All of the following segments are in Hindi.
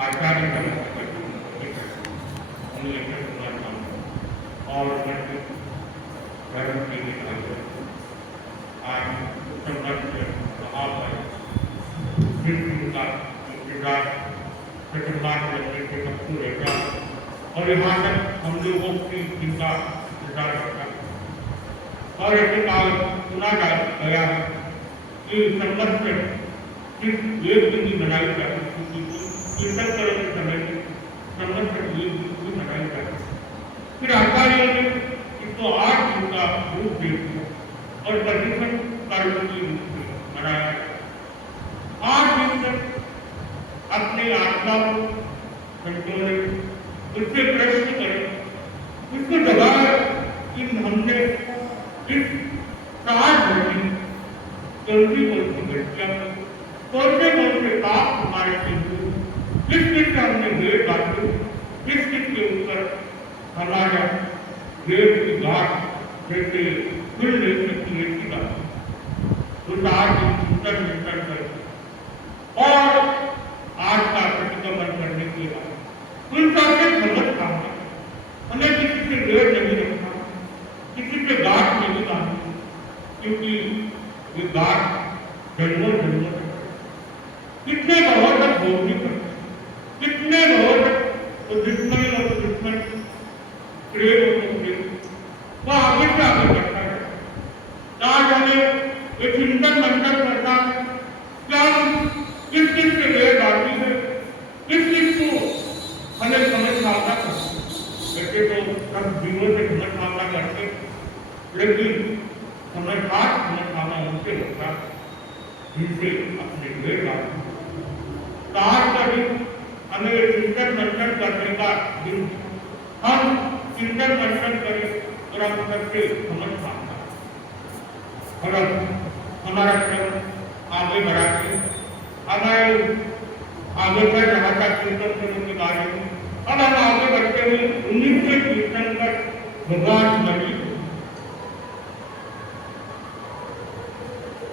आचार्य का और धर्म के लिए आज संघर्ष वहाँ पर का किरदार प्रतिमाद करने के सबको रहता और यहाँ तक हम लोगों की चिंता किरदार रखता और ऐसे काल सुना गया कि संघर्ष सिर्फ एक दिन ही बनाई जाती थी कीर्तन करने के समय में संघर्ष एक दिन ही बनाई जाती फिर आचार्यों ने इसको 8 दिन का रूप दे दिया और प्रतिशत कार्यों के रूप में बनाया 8 दिन तक अपने आत्मा को संतोले उससे प्रश्न करें उसको दबाए कि हमने इस 7 घंटे जल्दी घंटिया कौन से पाप हमारे किस किस का हमने भेद बांटे किस किस के ऊपर हमारा देव की घाट जैसे खुल नहीं सकती है की बात उस 8 दिन चिंतन कर और आज का प्रतिक्रमण करने के बाद उनका से समझ था हमें किसी से देर नहीं रखना किसी से घाट नहीं बांधना क्योंकि ये घाट जन्मों जन्मों कितने बहुत तक भोगनी पड़ती कितने बहुत तो दुश्मन और दुश्मन प्रेम और प्रेम वो आगे से आगे बढ़ता है आज हमें एक चिंतन मंथन करना क्या किस किस के लिए बाकी है किस किस को हमें समझ सामना करना वैसे तो सब जीवों से समझ सामना करते लेकिन समझ सामना उनसे होता जिनसे अपने लिए बाकी आज का दिन हमें चिंतन मंथन करने का दिन हम चिंतन मंथन करें और हम सबसे समझ पाता और अब हमारा क्रम आगे बढ़ाते हमारे आगे बढ़ रहा था चिंतन करने के बारे में अब हम आगे बढ़ते हुए 19वें कीर्तन पर भगवान बनी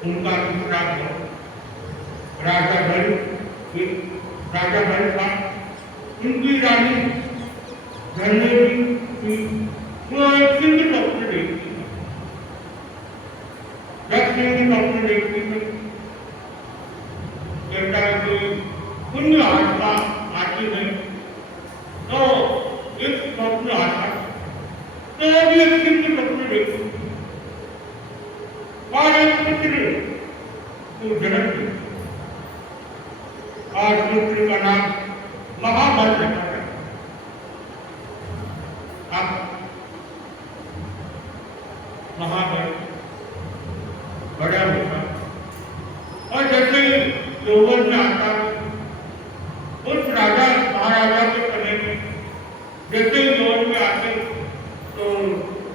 उनका दूसरा राजा भर था उनकी रानी धनदेवी थी वो एक सिंह स्वप्न देखती थी जब सिंह स्वप्न देखती थी कहता है कि पुण्य आत्मा आती है तो एक स्वप्न आता तो वो भी एक सिंह स्वप्न देखती थी और एक पुत्र को जन्म देती और पुत्र का नाम महाबल रखा है अब महाबल बड़ा होता और जैसे यौवन में आता उस राजा महाराजा के समय में जैसे यौवन में आते तो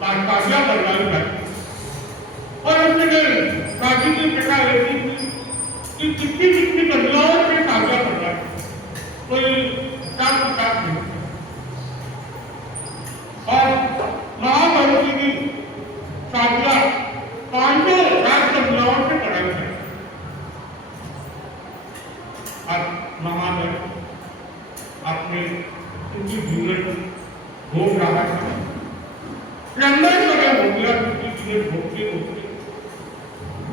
काशिया बदलाई जाती और उसने शादी की प्रथा ऐसी थी कि कितनी कितनी बदलाव से साझा करना कोई काम किताब नहीं और महाभारत की साझा 500 राज बदलावों से कराई है अब महाभारत अपने उनकी जीवन भोग रहा था लंबे समय हो गया उनकी जीवन भोगते होते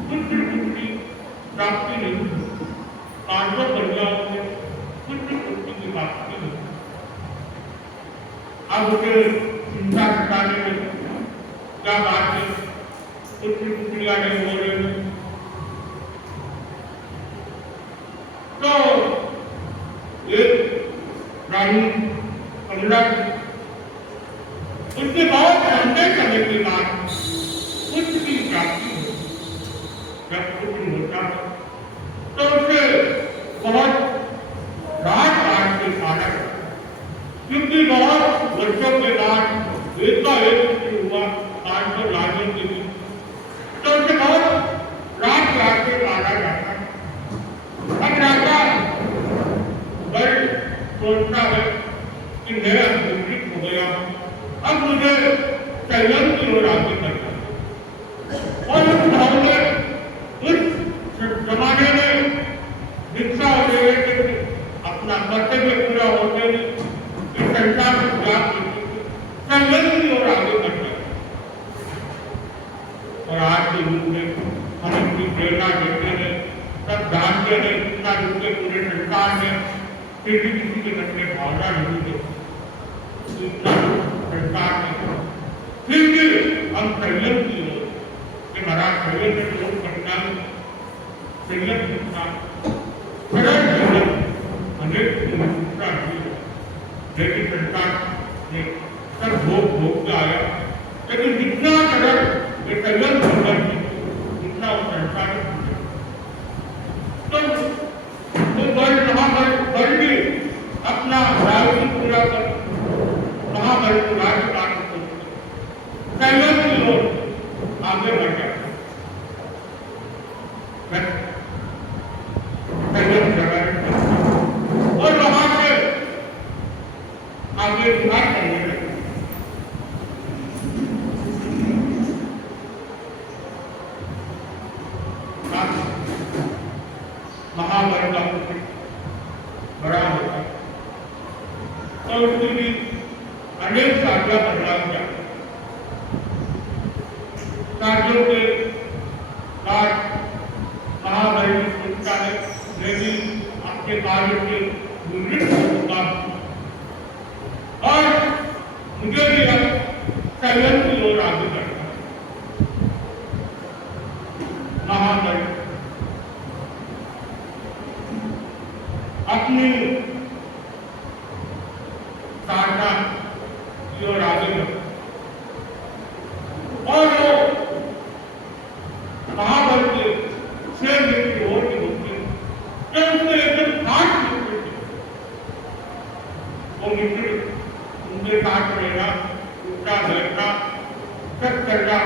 पुत्र प्राप्ति नहीं हुई 500 परिवारों में पुत्र की प्राप्ति नहीं अब उसे चिंता सताने में क्या बात है पुत्र पुत्रिया नहीं हो रहे हैं तो एक रानी कमला उसके बहुत लंबे समय के बाद पुत्र की प्राप्ति हुई जब पुत्र होता है तो उसे बहुत रात रात से खाना क्योंकि बहुत वर्षों के बाद एक का एक पुत्र हुआ 500 राज्यों के बीच तो उसे बहुत रात रात से खाना जाता अब राजा बल सोचता है कि मैं अभिवृत हो गया अब मुझे संयम की ओर आगे करना और उस भाव में उस जमाने में भिक्षा अपना कर्तव्य जानते हैं इतना दुख के पूरे संसार में फिर भी किसी के मन में भावना नहीं है इतना संसार में फिर भी हम संयम की ओर कि महाराज संयम में लोग करना संयम कितना सरल संयम अनेक दूसरा नहीं है लेकिन संसार ने सब भोग के आया लेकिन जितना सरल ये संयम संयम जितना वो संसार तो महाबल भी अपना राज्य पूरा कर महाबल को राज्य प्राप्त संयम की ओर आगे बढ़ जाता संयम और वहां से आगे विभाग करने लगे महाबल का बड़ा होता तो उसके भी अनेक साथियां बदलाव किया साथियों के बाद महाबल की चिंता ने भी अपने कार्य से निवृत्त हो चुका और मुझे भी अब संयम की ओर आगे बढ़ना महाबल अपनी साधना की ओर आगे बढ़े और वो महाबल के 6 मिनट की ओर की होती जब उसने एकदम 8 मिनट वो मित्र उनके साथ रहेगा उठना बैठना सब चलना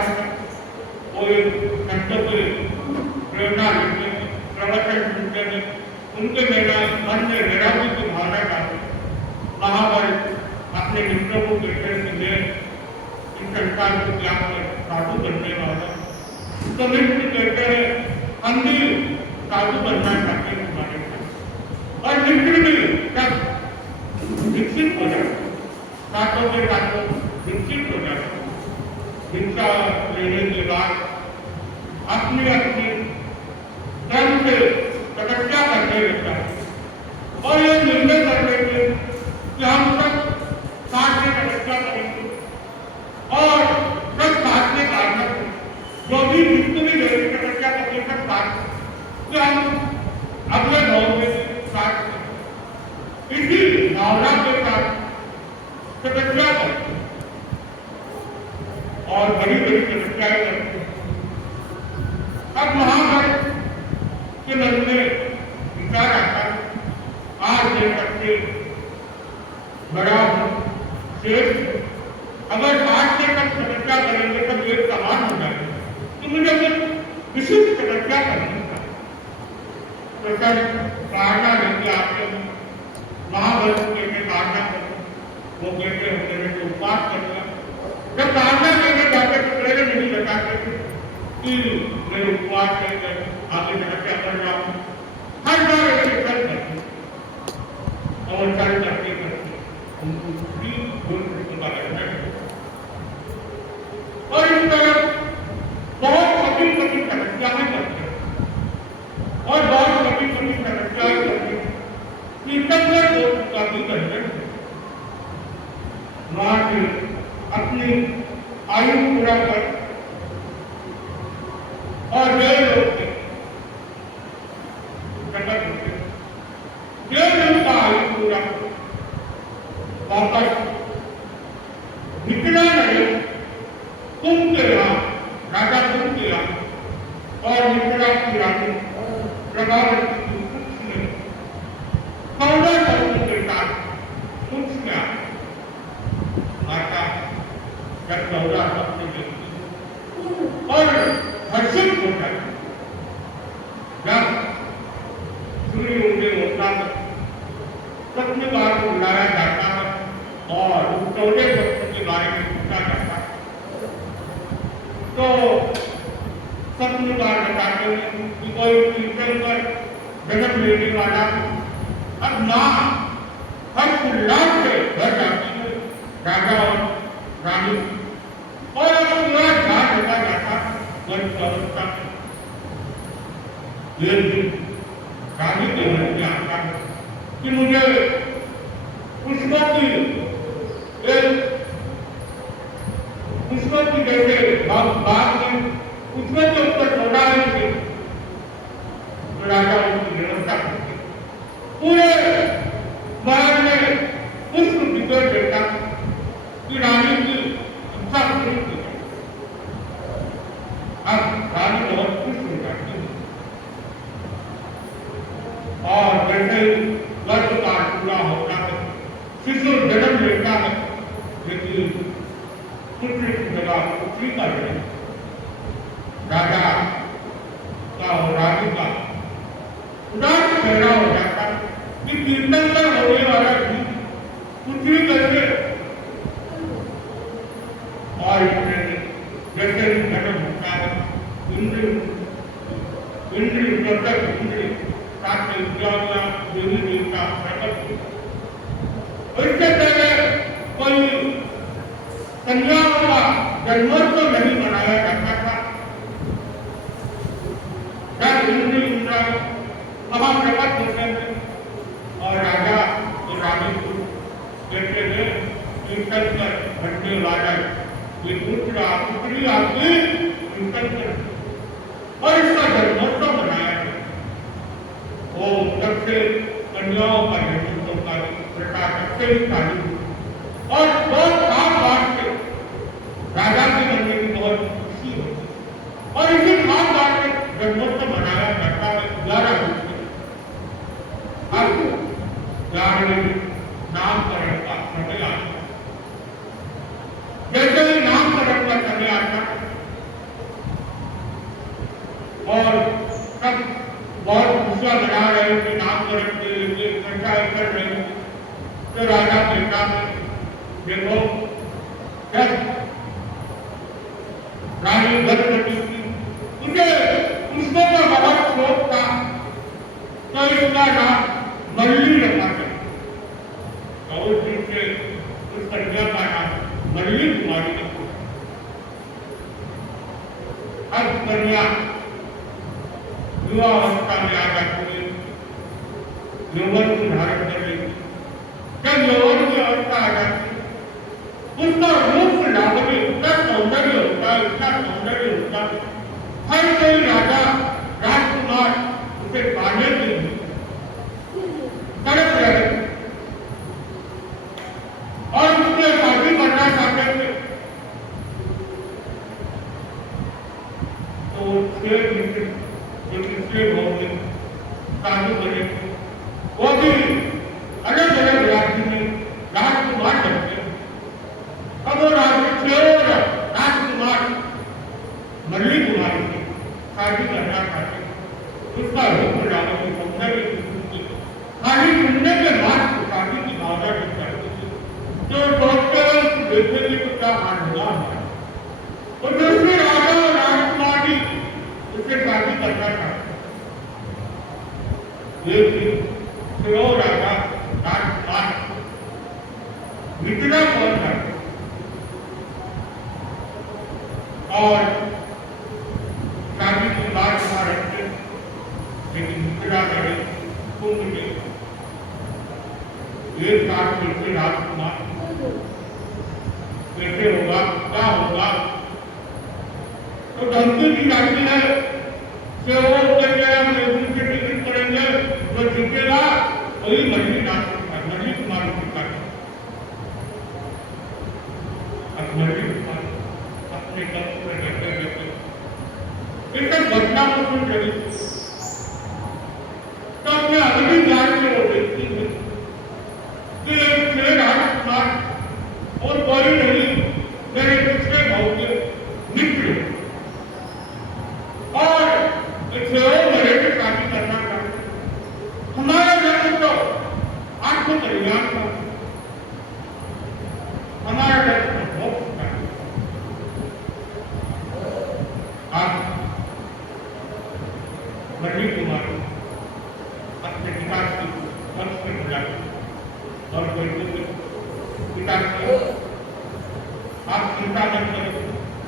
वो एक संतों के प्रेरणा लेते प्रवचन सुनते हैं उनके मन में निराशा की भावना डालते महाबल अपने मित्रों को कहते हैं कि इस संसार को क्या साधु बनने वाला तो मित्र कहते हैं हम भी साधु बनना चाहते हैं तुम्हारे साथ और मित्र भी तब विकसित हो जाते साथों के साथों विकसित हो जाते शिक्षा लेने के बाद अपनी अपनी धर्म से तपस्या करने लगता है और ये निर्णय कर लेते कि हम सब साथ में तपस्या करेंगे और सब साथ में काम करेंगे जो भी जितनी देर तपस्या करेंगे सब साथ कि हम अगले भाव में साथ इसी भावना के साथ तपस्या करते और बड़ी बड़ी तपस्याएं करते अब महाभारत के मन में विचार आता आज ये सबसे बड़ा श्रेष्ठ अगर आज से सब तपस्या करेंगे सब एक समान हो जाएंगे तो मुझे कुछ विशिष्ट तपस्या करनी था तो सर प्रार्थना लेके आपके महाबल के प्रार्थना करो वो कहते हैं मेरे को उपवास करना जब प्रार्थना करने जाते तो प्रेरणा नहीं बताते कि मेरे उपवास करके आगे तपस्या कर रहा हूँ हर बार ऐसे कर करते और कर करते करते उनको भी गुण का लगना है और इस तरह बहुत कठिन कठिन तपस्याएं करते और बहुत कठिन कठिन तपस्याएं करते तीर्थंकर लोग का भी करते वहां से अपनी आयु पूरा कर और वे लोग का आयु पूरा वापस निकला नहीं कुंभ के यहाँ राजा कुंभ के यहाँ और निकला की रानी प्रभावती की कुछ ने 14 लोगों के साथ कुछ में माता जब 14 सबसे देखती और हर्षित हो जाती जब सूर्य उनके होता सत्य बार को बुलाया जाता है और उस 14 सत्य के बारे में पूछा जाता है तो सत्य बार बताते हैं कि कोई कीर्तन पर जन्म लेने वाला अब माँ हर उल्लास से भर जाती है राजा और रानी और पूरा ध्यान रखा जाता वर्ष अवस्था में कि मुझे पुष्पों की जैसे बाग में उसमें के ऊपर चौड़ाई से राजा उनकी व्यवस्था करते पूरे महल में पुष्प बिखर देता कि रानी की इच्छा पूरी की जाए। अब रानी बहुत खुश हो जाती है और जैसे गर्भकाल पूरा होता है शिशु जन्म लेता है लेकिन पुत्री की जगह पुत्री का जन्म राजा का और रानी का उदास चेहरा हो जाता कि कीर्तन में होने वाला गीत पुत्री कैसे और जैसे ही जन्म होता है इंद्र प्रकट इंद्र साथ विद्या देवी देवता प्रकट इससे पहले कोई कन्याओं का जन्मोत्सव नहीं मनाया जाता था। जब इंद्र वहां प्रकट होते थे और राजा और रानी को कहते थे कीर्तन कर घंटे वाला ये पुत्री आपकी कीर्तन कर और इसका जन्मोत्सव मनाया गया। वो तब से कन्याओं का जन्मोत्सव का प्रथा तब से ही चालू हुई और बहुत खास बात से राजा के मन में भी बहुत खुशी होती और इसी खास बात से जन्मोत्सव मनाया जाता है 11 जून को। अब 11वें नामकरण का समय आता है। जैसे ही नामकरण का समय आता और सब बहुत खुशियां मना रहे थे नामकरण के लिए इकट्ठा कर रहे थे तो राजा कहता है देखो जब रानी गर्भवती थी उसे पुष्पों का बहुत शौक था तो इसका नाम मल्ली रखा गया और उस दिन से उस कन्या का नाम मल्ली कुमारी रखा। अब कन्या युवावस्था में आ जाती है यौवन को धारण कर लेती जब यौवन की अवस्था आ जाती उसका रूप लावण्य इतना सौंदर्य होता है इतना सौंदर्य होता है हर कोई राजा राजकुमार उसे पाने के लिए तड़प रहे और उससे शादी करना चाहते थे तो दूसरे भाव में शादी करे वो भी अलग अलग राज्य में राजकुमार बनते अब वो राजकुमार मल्ली कुमारी की शादी करना चाहते उसका रूप लावण्य सौंदर्य खाली सुनने के बाद शादी की भावना की करती थी तो डॉक्टर देखने को क्या हाल हुआ है और दूसरे राजा और राजकुमारी उससे शादी करना चाहते लेकिन राजा राजकुमार मिथिला पहुंच जाते और शादी के बाद वहां रहते लेकिन मिथिला गए कुंभ में एक साथ मिलते राजकुमार कैसे होगा क्या होगा तो धमकी दी जाती है कि वो टिकट करेंगे जो जीतेगा वही मल्ली कुमार की मल्ली कुमार अपने कब्र में रहते इतना बदनाम को चली तो अपने अगली जान से वो देखती है कि मेरे राजकुमार और कोई नहीं मेरे दूसरे भाव के मित्र और मेरे से शादी करना चाहते हमारा जन्म तो आपको कल्याण था हमारा जन्म मोक्ष था। आप मल्ली कुमार अपने पिता की वंश में बुलाते और कहते पिता की आप चिंता मत करो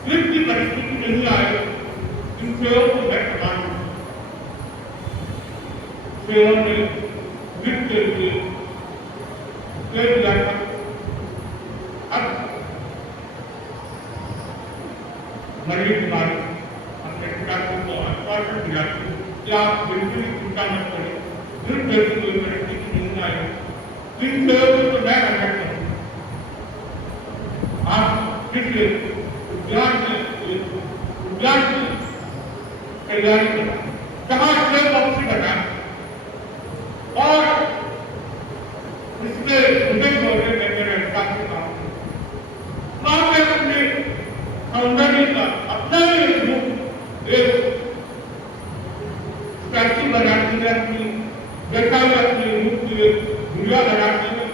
फिर की परिस्थिति नहीं आए इन सेवों को मैं प्रदान सेवों ने वित्त के लिए दे दिया था। अब नलिनी कुमारी अपने पिता को आश्वासन दिया कि आप बिल्कुल चिंता मत करें, फिर जल्दी कोई परिस्थिति नहीं आएगी, जिन प्रयोगों को मैं रखा करूँ। आप किस उद्यान की तैयारी करें, जहाँ सेब बॉक्सी बना और इसमें मुझे बोलने में मेरे हिसाब से काम वहाँ पे अपने सौंदर्य का अपना एक रूप एक स्टैचू बनाती है, अपनी जैसा भी अपने रूप की एक दुनिया बनाती है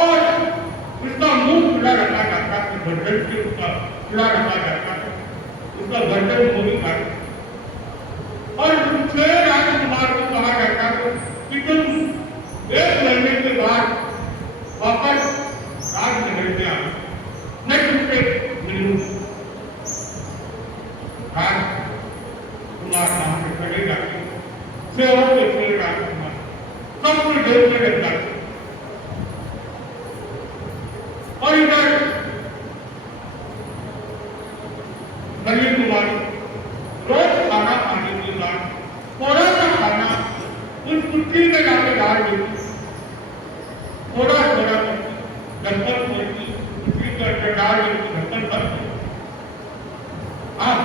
और उसका मुंह खुला रखा जाता है, गर्दन से उसका खुला रखा जाता है, उसका गर्दन मोड़ी काटता और दूसरे राजकुमार को कहा जाता है कि तुम 1 महीने के बाद वापस राजमहल में आओ, मैं तुमसे मिलूंगा। राजकुमार वहां से चले जाते, सेवक के फिर राजकुमार सब कुछ देखने लग जाते और इधर नलिनी कुमारी रोज खाना खाने के बाद थोड़ा सा खाना उस कुर्सी में जाके डाल देती, थोड़ा थोड़ा करती ढक्कन खोलती, कुर्सी के अंदर डाल देती, ढक्कन बंद। अब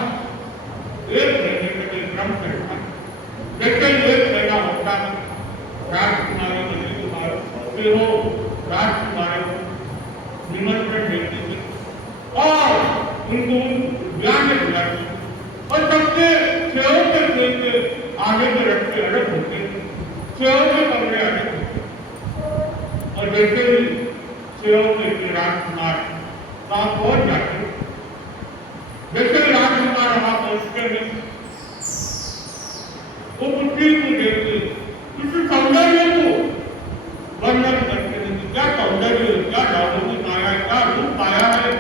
1 महीने तक एक क्रम चलता, जैसे 1 महीना होता है राजकुमारी नलिनी कुमारी फिर वो राजकुमारी को निमंत्रण देती थी और उनको ज्ञान में बुलाती और सबसे सेवक के खेल के आगे के रखते अलग होते, सेवक के कमरे अलग होते और जैसे ही सेवक के राजकुमार वहां पहुंच जाते, जैसे ही राजकुमार वहां पहुंचते हैं वो कुर्सी को देखते, किसी सौंदर्य को वर्णन करते हैं, क्या सौंदर्य, क्या जादू की माया, क्या रूप पाया है,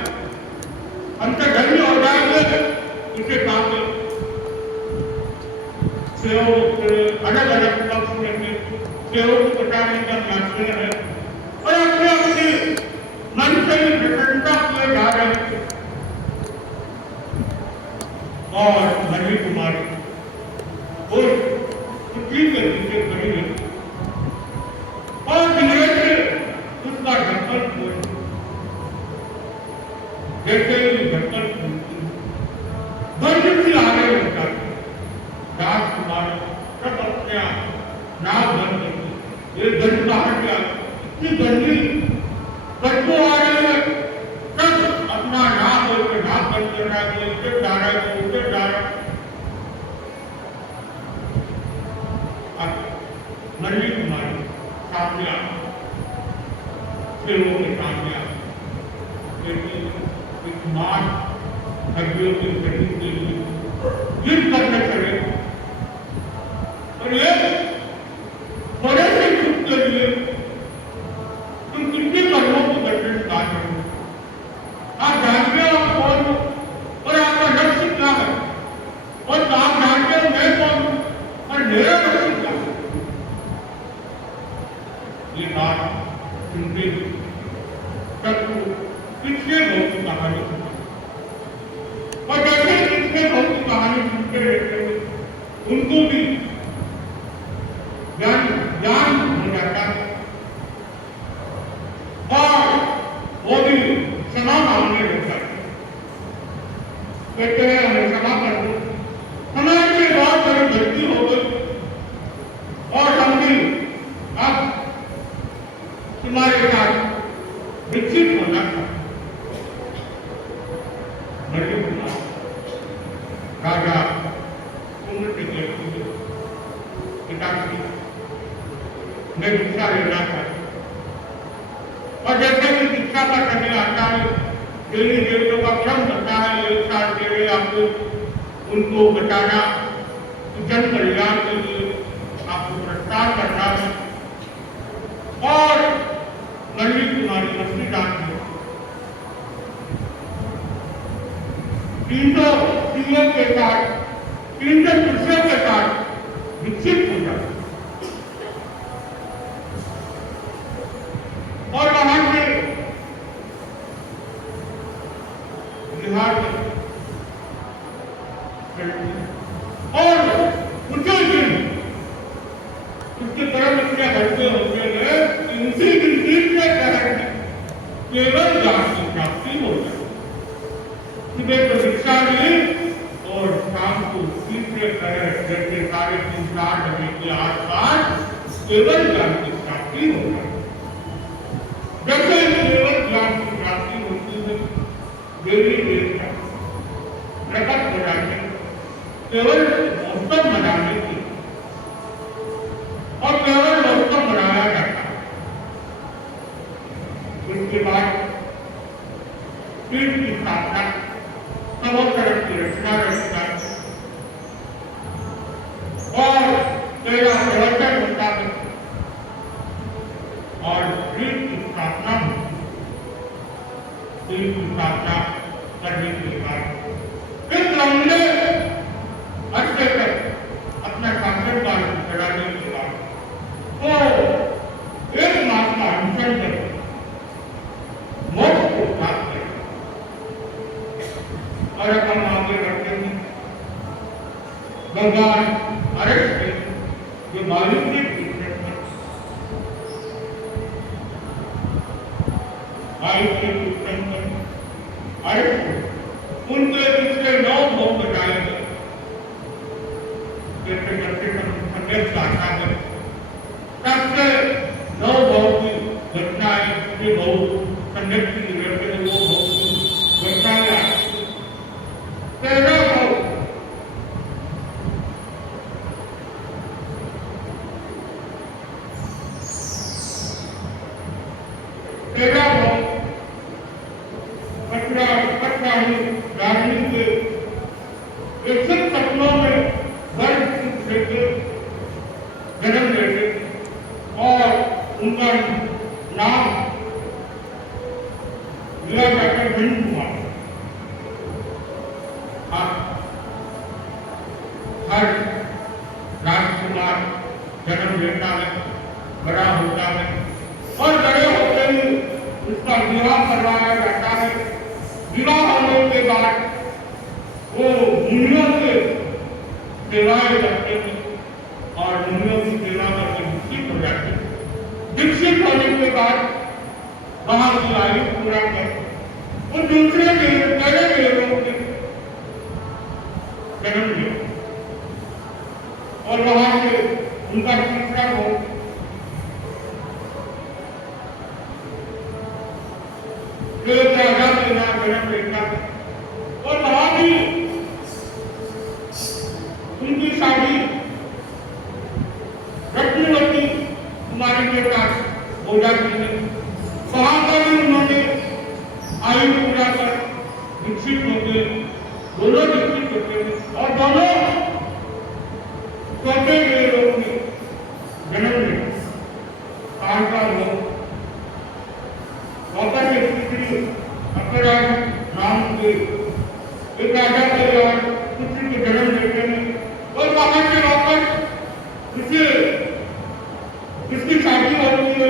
हमसे धन्य हो जाएंगे इसे पाकर। सेवक अलग अलग पक्ष में सेवक को बचाने का नाचते हैं और अपने अपने मन से ही प्रसन्नता किए जा रहे थे और नलिनी कुमारी उस कुर्सी के नीचे खड़ी है और धीरे से उसका ढक्कन खोल, जैसे ही ढक्कन खोलती गर्द से आने लग जाती, राजकुमार सब अपने नाक बंद करती, ये गंध बाहर से इतनी गंदी बदबू आ रही है, सब अपना नाक और नाक बंद कर रहा है, इधर जा रहा है, उधर जा रहा है। नलिनी कुमारी सामने आ, सेवों के सामने आ, एक मां हड्डियों के शरीर के लिए युद्ध करने चले और ये थोड़े से युद्ध के लिए तुम कितने कर्मों को दर्शन का करो, आप जानते हो आप कौन हो और आपका लक्ष्य क्या है और आप जानते हो मैं कौन हूं और मेरा लक्ष्य क्या है। ये बात सुनते सबको किसने बहुत कहानी सुनी और जैसे किसने बहुत कहानी सुनते रहते हैं उनको भी ज्ञान हो जाता है और वो भी क्षमा मांगने लगता है, कहते हैं हमें क्षमा कर दो, हमारे बहुत बड़ी गलती हो गई और हम भी अब तुम्हारे साथ विकसित होना था। राजा उम्र के पिता ने दीक्षा लेना था और जैसे भी दीक्षा का समय आता है देवी देवताओं का क्रम होता है, एक साल के लिए आपको उनको बताना, जन कल्याण के लिए आपको प्रस्ताव करना है और नलिनी कुमारी मछली दान है 300 स्त्रियों के साथ 300 पुरुषों के साथ विकसित हो जाता केवल ज्ञान की प्राप्ति हो जाए। सुबह को शिक्षा ली और शाम को तीसरे तरह जैसे 3:30-4 बजे के आसपास केवल ज्ञान की प्राप्ति हो जाए। जैसे केवल ज्ञान की प्राप्ति होती है, देवी देवता प्रकट हो जाते, केवल मौसम मनाने की और केवल मौसम मनाया जाता है। उसके बाद पीठ की स्थापना, सब तरह की रचना रचना और तेरा प्रवचन होता है और पीठ की स्थापना करने के बाद इस लंबे अर्थे तक अपना शासन काल चढ़ाने के बाद तो 1 मास का अनशन कर मोक्ष को प्राप्त करें। और अब हम आगे बढ़ते हैं भगवान अरस के जो मालूमियत उनके दूसरे 9 भोग बताए गए, जैसे संदेश आता है सबसे 9 भोग की घटनाएं, ये भोग संदेश की निरंतर वो भोग की घटनाएं 13 भोग 13 भोग राजनीति के 61 सपनों में वर्ग लेते जन्म लेते और उनका नाम लिया जाता है हिंद कुमार। हर राजकुमार जन्म लेता है, बड़ा होता है और बड़े होते ही उसका विवाह करवाया जाता है। विवाह होने के बाद वो मुनियों से सेवाएं करते हैं और मुनियों की सेवा करके दीक्षित हो जाते हैं। दीक्षित होने के बाद वहां की आयु पूरा कर वो दूसरे बड़े देवों के जन्म लिया और वहां से उनका तीसरा हो राजा के नाम जन्म लेता और वहां भी उनकी शादी रत्नवती कुमारी के साथ हो जाती है। वहां पर भी उन्होंने आयु पूरा कर दीक्षित होते, दोनों दीक्षित होते हैं और दोनों छोटे गए लोग ने जन्म लिया। का लोग वापस स्त्री अपराध नाम के एक राजा परिवार पुत्री को जन्म देते हैं और वहां से वापस उसे इसकी शादी होती है।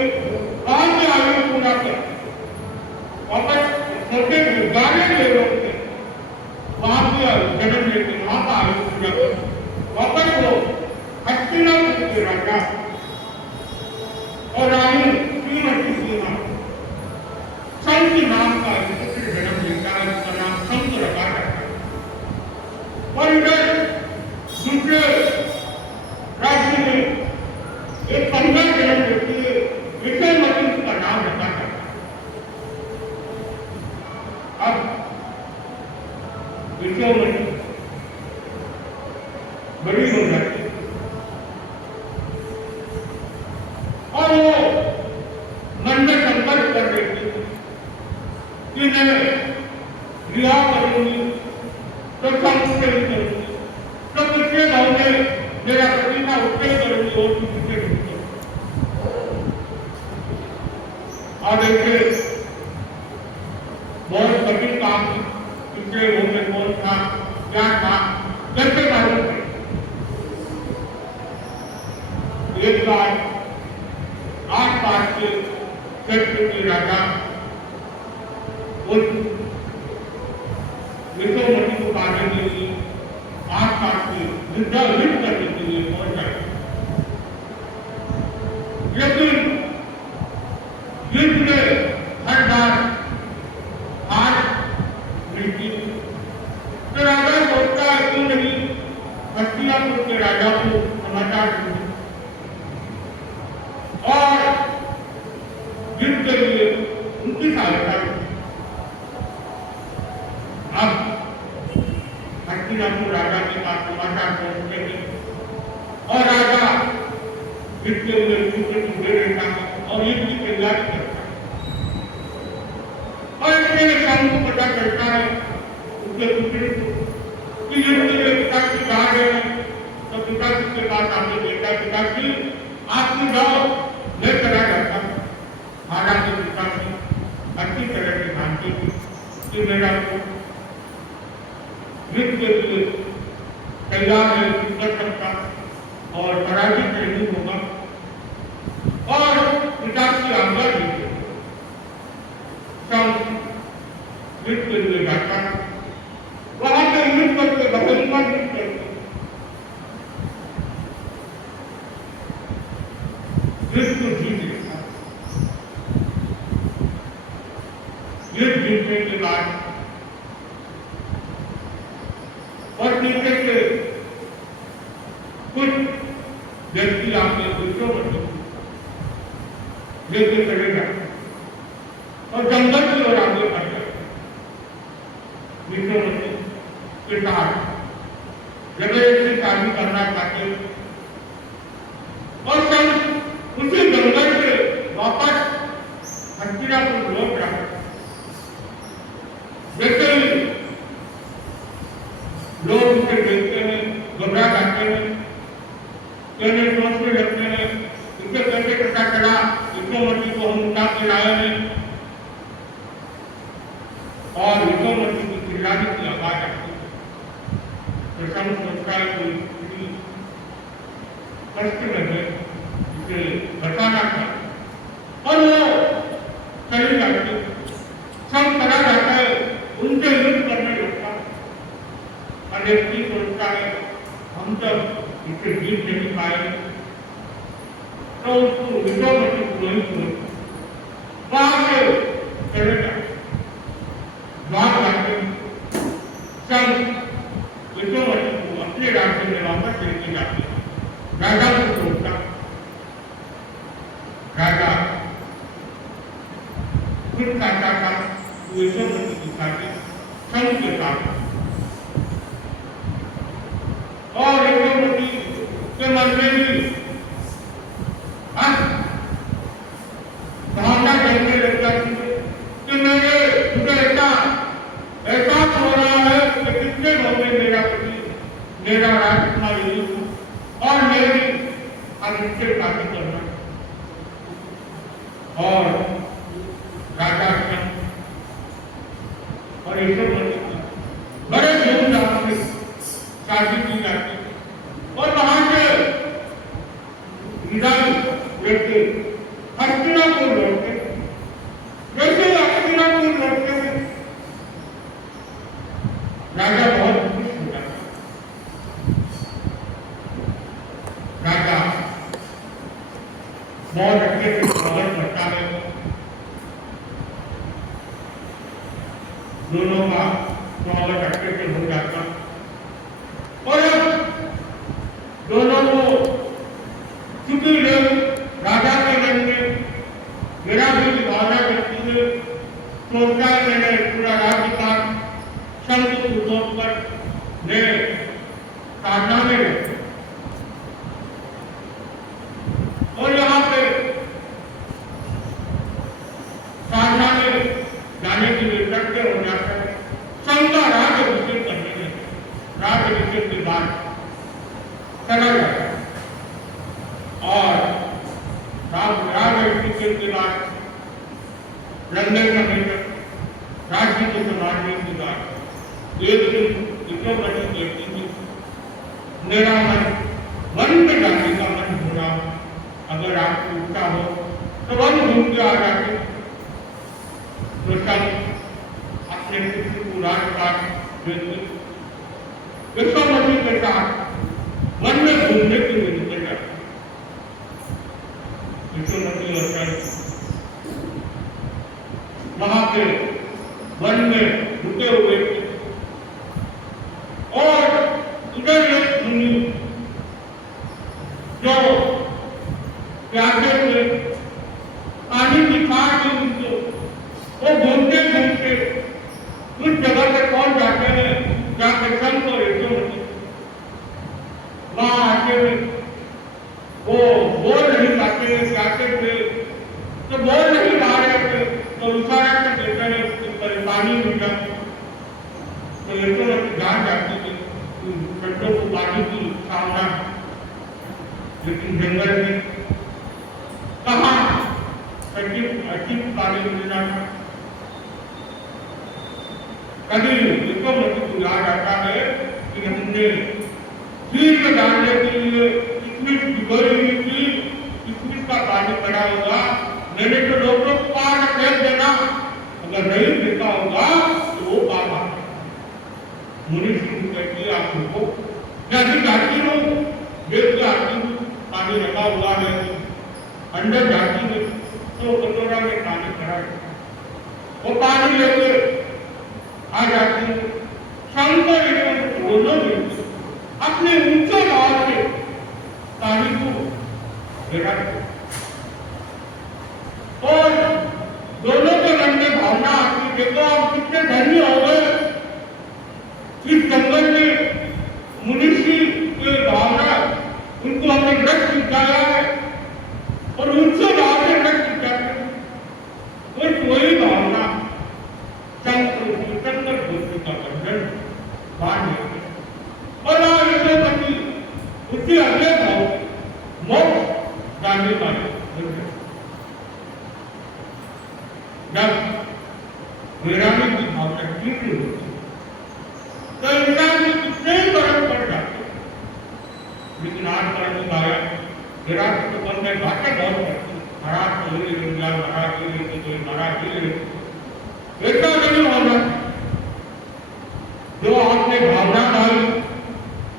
वहां से आयु पूरा कर वापस छोटे गाने के लोग थे वहां से जन्म लेते, वहां का आयु पूरा कर वापस वो हस्तिनापुर के राजा और रानी श्रीमती सिन्हा संत नाम का पुत्र जन्म लेता है, उसका नाम संत रखा जाता है। और इधर दूसरे राज्य में एक पंजा जन्म लेती है, विषयमती उसका नाम रखा जाता है। अब विषयमती बड़ी हो जाती है और वो मन में संकल्प कर देती है कि मैं विवाह करूंगी तो सबसे ही करूंगी, तो पिछले भाव में मेरा पति का उत्तर करूंगी और किसी से और ऐसे बहुत कठिन काम पिछले भाव में कौन था, क्या था, कैसे मालूम थे। एक बार आस-पास के क्षेत्र के राजा उस विषयमती को पाने के लिए आस-पास के युद्ध करने के लिए पहुंच गए। लेकिन युद्ध में हर बार जिनके लिए उनकी सहायता की। अब हस्तिनापुर राजा के पास समाचार पहुंचते हैं और राजा जिसके लिए दूसरे टुकड़े रहता है और युद्ध की तैयारी करता है और इसके शाम को पता चलता है उसके दूसरे कि युद्ध के पिता की बात है तो पिता के पास आके बेटा पिताजी आपकी जाओ मैं चला जाता हूँ। महाराज के पिता की अच्छी तरह से जानती कि मेरा युद्ध के लिए तैयार है, कर सकता और पराजित नहीं होगा और पिता की आज्ञा दी सब युद्ध के लिए जाता वहां पे युद्ध करके बकरीमा युद्ध करके युद्ध को जीत लेता। युद्ध जीतने के बाद और नीचे से कुछ व्यक्ति आपने विश्वमती लेके चले जाते और जंगल की ओर आगे बढ़ जाते विश्वमती के साथ जगह से शादी करना चाहते और सब उसी जंगल से वापस हस्तिनापुर लौट रहे। जैसे लोग उसे देखते हैं घबरा जाते हैं कहने सोचने लगते हैं इसे कैसे पता चला विश्वमती को हम उठा के लाए हैं और विश्वमती की चिल्लाने की आवाज आती है तो सब सोचता है कि कष्ट में है इसे बचाना था और वो चली जाती सब चला जाता है उनसे युद्ध करने लगता है। व्यक्ति सोचता है हम जब इसे जीत नहीं पाए तो उसको विश्वमती को नहीं छोड़ वहां से चले जाए वहां जाके सब विश्वमती को अपने राज्य में वापस लेके जाते राजा को सोचता राजा खुद चाहता था विश्वमती की शादी सब के साथ और विश्वमती के मन में भी भावना जलने लग जाती है कि मेरे ऐसा हो रहा है कि कितने लोग मेरा पति मेरा राजकुमारी और मेरी अधिकतर शादी करना और राजा और विश्वमती बड़े धूमधाम से शादी की जाती और वहां से विदाई लेके हस्तिनापुर लौटते जैसे हस्तिनापुर लौटते हैं राजा बहुत खुश हो जाता राजा बहुत अच्छे से स्वागत करता है दोनों का स्वागत अच्छे से हो जाता और दोनों को चूंकि राजा के मन में मेरा भी भावना करती है सोचता है मैंने पूरा राज्य का संघ को पर मैं साधना में और यहाँ पे साधना में जाने के लिए सत्य हो जाता है संघ का राज्य करने में राज्य के बाद चला जाता है और राज्य के बाद लंदन का मेटर राज्य को संभालने के बाद एक दिन विश्वमती कहती थी मेरा मन वन में जाने का मन हो रहा अगर आपको इच्छा हो तो वन घूम के आ जाते तो सब अपने पुत्र को राजपाट देते विश्वमती के साथ वन में घूमने के लिए निकल जाते विश्वमती और वहां पे वन में रुके हुए थे और इधर एक मुनि जो प्यासे थे पानी की खाट रास्ते में वो बोल नहीं पाते जाते थे तो बोल नहीं पा रहे थे तो इशारा कर देते हैं कि परेशानी मिल जाती तो ये तो जान जाती थी बच्चों को पानी की सामना लेकिन जंगल में कहाँ अच्छी पानी मिलना कभी देखो मुझे याद आता है कि हमने चीज में डालने के लिए किसमिस भिगोई हुई थी किसमिस का पानी पड़ा होगा मैंने तो डॉक्टर को पार फेंक देना अगर नहीं देखा होगा तो वो पापा मुनि सिंह कहती आपको मैं अभी जाती हूँ देख के आती हूँ पानी रखा हुआ है अंदर जाती हूँ तो कटोरा में पानी भरा वो पानी लेके आ जाती हूँ शंकर एवं दोनों मिलकर अपने ऊंचे भाव से पानी को गिरा और दोनों के मन में भावना आती देखो आप कितने धनी हो गए इस जंगल में मनुष्य के भावना उनको हमने रक्त निकाला है और ऊंचे भाव से रक्त निकालते और वही भावना शंकर भक्ति का बंधन बांध लेते और पति उसके अगले भाव मोक्ष जाने वाले जब वीरानी की भावना तीव्र होती तो इंसान को कितने ही फर्क पड़ जाते लेकिन आज परंतु आया विराट तो बन गए बातें बहुत करती महाराज को ले लिया महाराज ले लेते कोई महाराज ले लेते ऐसा नहीं होना जो आपने भावना डाली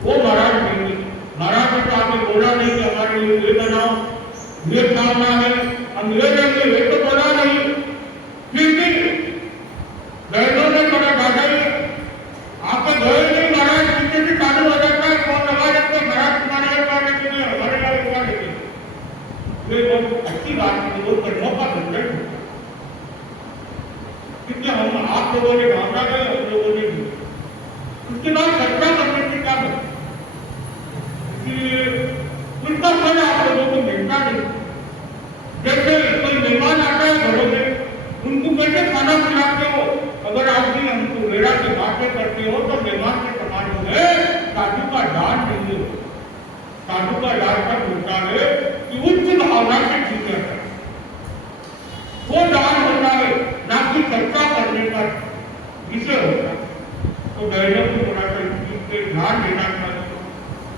वो महाराज देंगे महाराज ने तो आपने बोला नहीं कि हमारे लिए ये बनाओ ये भावना है हम ले लेंगे ये तो बोला नहीं फिर भी बहनों ने बड़ा दादा आपको गए नहीं महाराज पीछे भी चालू हो जाता है कौन लगा जाते महाराज तुम्हारे लगा देते हैं हमारे लगा देते हैं ये बहुत अच्छी बात है वो करने का बंधन क्योंकि हम आप लोगों ने भावना गए हम लोगों ने भी उसके बाद चर्चा करने की क्या बता उनका फल आप लोगों को मिलता नहीं जैसे कोई मेहमान आता है घरों में उनको कैसे खाना खिलाते हो अगर आप भी हमको मेरा से बातें करते हो तो मेहमान के समान हो गए साधु का दान नहीं हो साधु का दान का होता है कि उच्च भावना से ठीक है वो दान होता है ना कि चर्चा करने का विषय होता है तो बहनों को थोड़ा सा इस चीज पे ध्यान देना चाहिए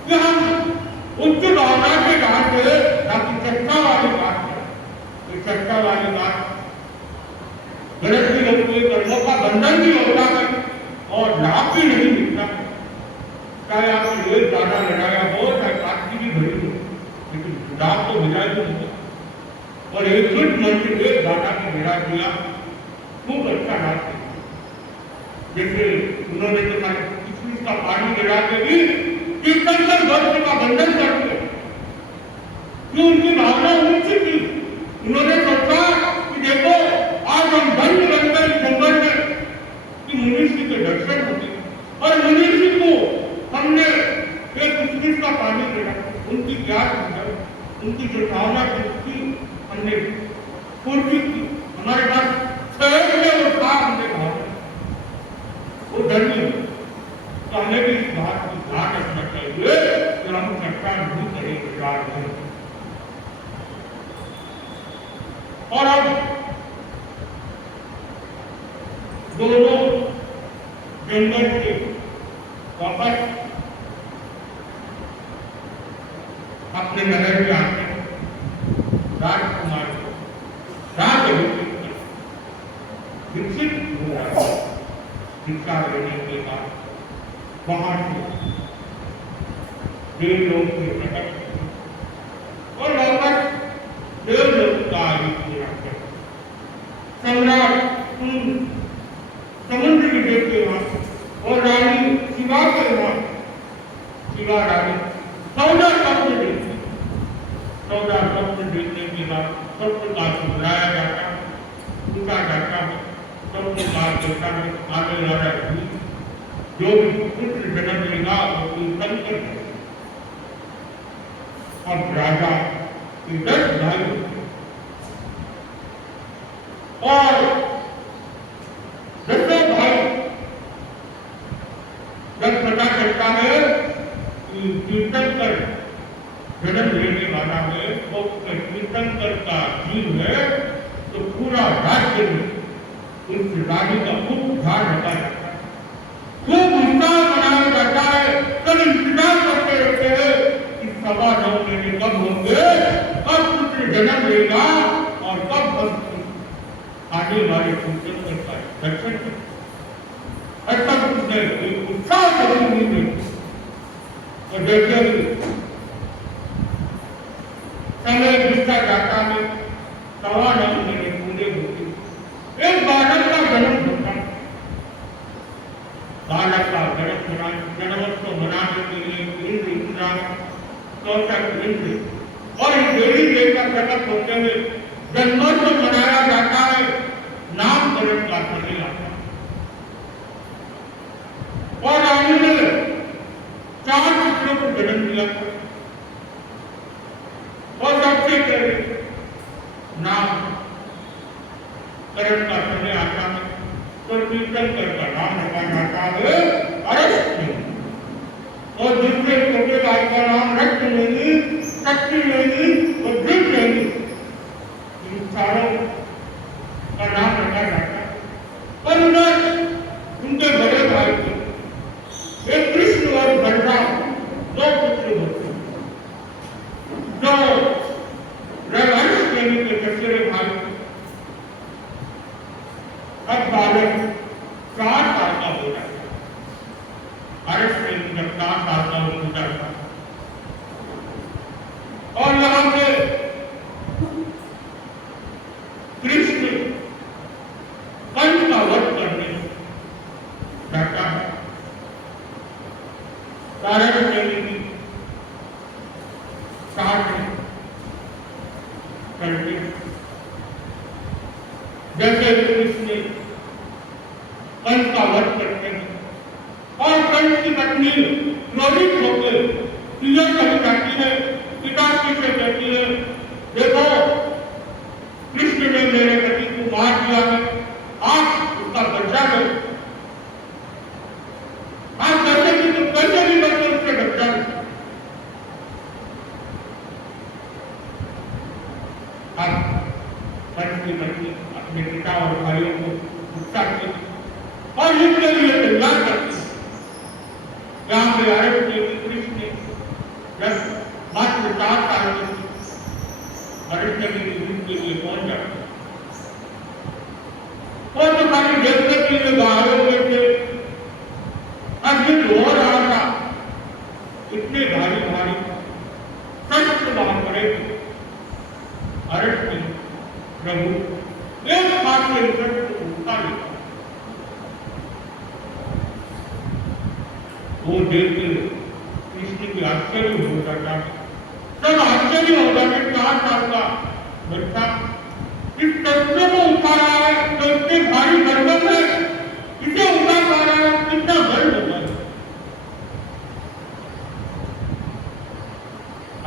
कि हम उच्च भावना के दान करें ना कि चर्चा वाली बात करें चर्चा वाली बात गलत भी होती है कर्मों का बंधन भी होता है और लाभ भी नहीं मिलता चाहे आपने एक दाना लगाया हो चाहे काटकी भी भरी हो लेकिन लाभ तो मिला ही नहीं और एक शुद्ध मन से एक दाना को मिला दिया खूब अच्छा लाभ जैसे उन्होंने तो किसमिस का पानी गिरा के भी कीर्तन कर भक्त का बंधन करते कि उनकी भावना ऊंची थी उन्होंने सोचा कि देखो आज हम धन्य बनकर इस जंगल में कि मनुष्य के दर्शन होते और मनुष्य को हमने एक किसमिस का पानी गिरा उनकी ज्ञान उनकी जो भावना थी हमने पूर्ति की हमारे पास शहर में वो था हमने भावना वो धन्य तो हमें भी इस बात को ध्यान रखना चाहिए कि हम चर्चा नहीं करें विचार नहीं और अब दोनों जंगल से वापस अपने नगर में आते राजकुमार राजविषित विकसित हो रहा है शिक्षा लेने के बाद वहां से देवलोक में प्रकट और वापस देवलोक का आयुष्य सम्राट समुद्र की देव के वहां और रानी शिवा के वहां शिवा रानी 14 स्वप्न देखती 14 स्वप्न देखने के बाद स्वप्न का सुधराया जाता उनका जाता है स्वप्न का देवता में आने वाला जो भी पुत्र जन्म लेगा वो संकट अब राजा के 10 भाई होते और 10 भाई जब पता चलता है कि तीर्थंकर जन्म लेने वाला है वो तीर्थंकर का जीव है, तो पूरा राज्य में उस रानी का खूब ध्यान रखा जाता है, खूब उत्साह मनाया जाता है, कल इंतजार करते रहते हैं कि 9.25 महीने कब होंगे, कब पुत्र जन्म लेगा और कब हम आने वाले तीर्थंकर का दर्शन करें। ऐसा कुछ नहीं, उत्साह कभी नहीं मिलती। और जैसे समय बीतता जाता है, 9.25 महीने पूरे होते, एक बालक का जन्म होता है। बालक का जन्मोत्सव मनाने के लिए इंद्र इंद्रा चौसठ इंद्र और देवी देवता प्रकट होते हुए जन्मोत्सव मनाया जाता है, नामकरण का समय आता है और रानी ने 4 पुत्रों को जन्म दिया और सबसे पहले नाम करण का समय आता है तो तीर्थंकर का नाम रखा जाता है अरष्टि और दूसरे छोटे भाई का नाम रत्नवेणी, शक्तिवेणी और दृढ़वेणी, इन चारों का नाम रखा जाता है। और उनके बड़े भाई को एक कृष्ण और बलराम 2 पुत्र होते हैं, जो अरष्टवेणी के चचेरे भाई अब बालक 4 साल का हो जाता है। अरष्टवेणी जब 4 साल का हो जाता है और यहाँ पे कृष्ण कंस का वध करने जाता है। अरष्टवेणी की साथ करके जैसे कृष्ण कंस का वध करते हैं और कंस की पत्नी क्रोधित होकर प्रिया चली जाती है, पिताजी से कहती है, देखो कृष्ण ने मेरे पति को मार दिया है, आप उसका बच्चा लो, आप कैसे भी बच्चे उससे बच्चा लो। अब कंस की पत्नी अपने पिता और भाइयों को गुस्सा की और इनके लिए तैयार करती है। यहाँ पे अरष्टवेणी कृष्ण जब मात्र 4 साल की थी, अरष्टवेणी युद्ध के लिए पहुंच जाती है और तो खाली देखने के लिए बाहर हुए थे। अब युद्ध हो रहा था, इतने भारी भारी शस्त्र वहां पड़े थे। अरष्टवेणी प्रभु एक हाथ से शस्त्र उठा लेता, वो देखकर कृष्ण की आश्चर्य हो जाता है। सब आश्चर्य हो जाते, 4 साल का बच्चा इस शस्त्र को उठा रहा है, तो इतने भारी बर्तन है, इसे उठा पा रहा है, कितना बल होगा।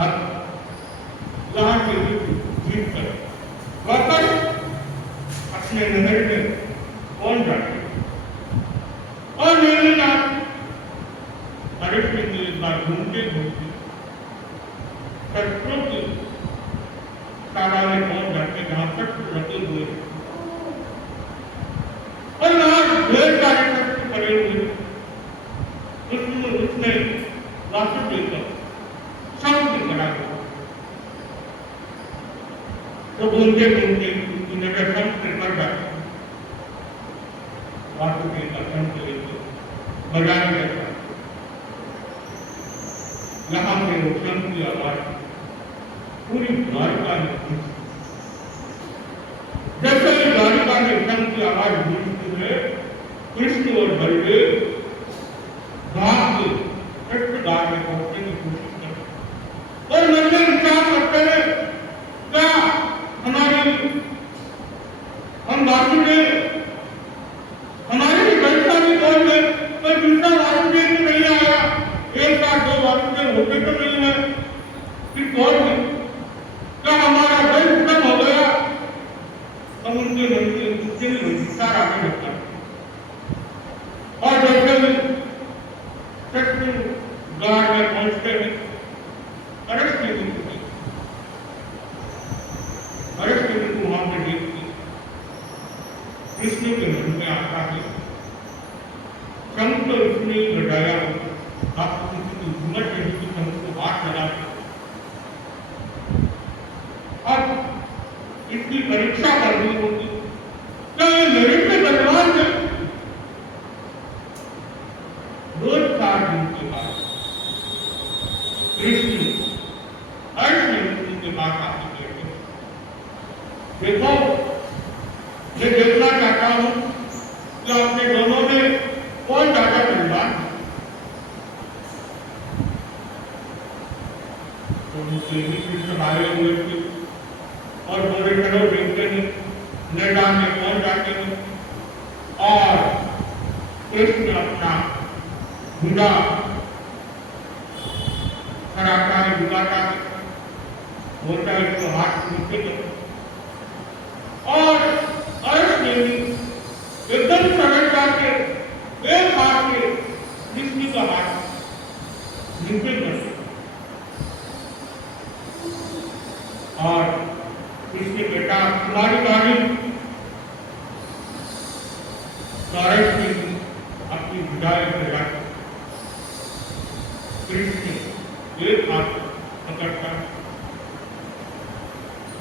अब यहाँ से जीत कर वापस अपने नगर में पहुंच जाते और मेरे नाम अरष्टवेणी इस बार घूमते घूमते शस्त्रों की शाला में पहुंच जाते जहां शस्त्र रखे हुए और वहां ढेर सारे शस्त्र पड़े हुए। उसने वासुदेव का शब्द बना हुआ तो घूमते घूमते उसकी नजर शस्त्र पर जाती, वासुदेव का शब्द लेकर बजाने लगता। यहाँ पे वो शंख की आवाज पूरी द्वारिका में गूंजती। जैसे ही द्वारिका में शंख की आवाज गूंजती है, कृष्ण और बलदेव भाग के शस्त्रगार में पहुंचने की कोशिश करते और मन में विचार करते हैं, क्या हम वासुदेव हमारे भी बच्चा भी कौन है, पर दूसरा वासुदेव नहीं आया, एक बार 2 वासुदेव होते तो नहीं है, फिर कौन बुद्धि में विस्तार आने लगता है। और जैसे ही कृष्ण द्वार में पहुंचते हैं, अरस देवी को वहां पर देखती कृष्ण के मन में आता है, शंख तो इसने लगाया, आपको किसी की हिम्मत नहीं कि शंख को हाथ लगा। अब इसकी परीक्षा करनी होगी, क्या ये मेरे से बलवान है? रोज 4 दिन के बाद कृष्ण अर्जुन के पास आके कहते, देखो मैं देखना चाहता हूं कि अपने दोनों में कौन ज्यादा बलवान है। तो कृष्ण आए हुए थे और बोले चलो देखते हैं मैदान में कौन जाते हैं। और कृष्ण अपना घुड़ा खड़ाता है, झुकाता है, बोलता है इसको हाथ नीचे करो। और अर्श देवी एकदम सरलता से एक हाथ से कृष्ण का हाथ नीचे कर और कृष्ण बेटा तुम्हारी गाड़ी अर्श देवी अपनी विदाई करा। कृष्ण एक हाथ पकड़ता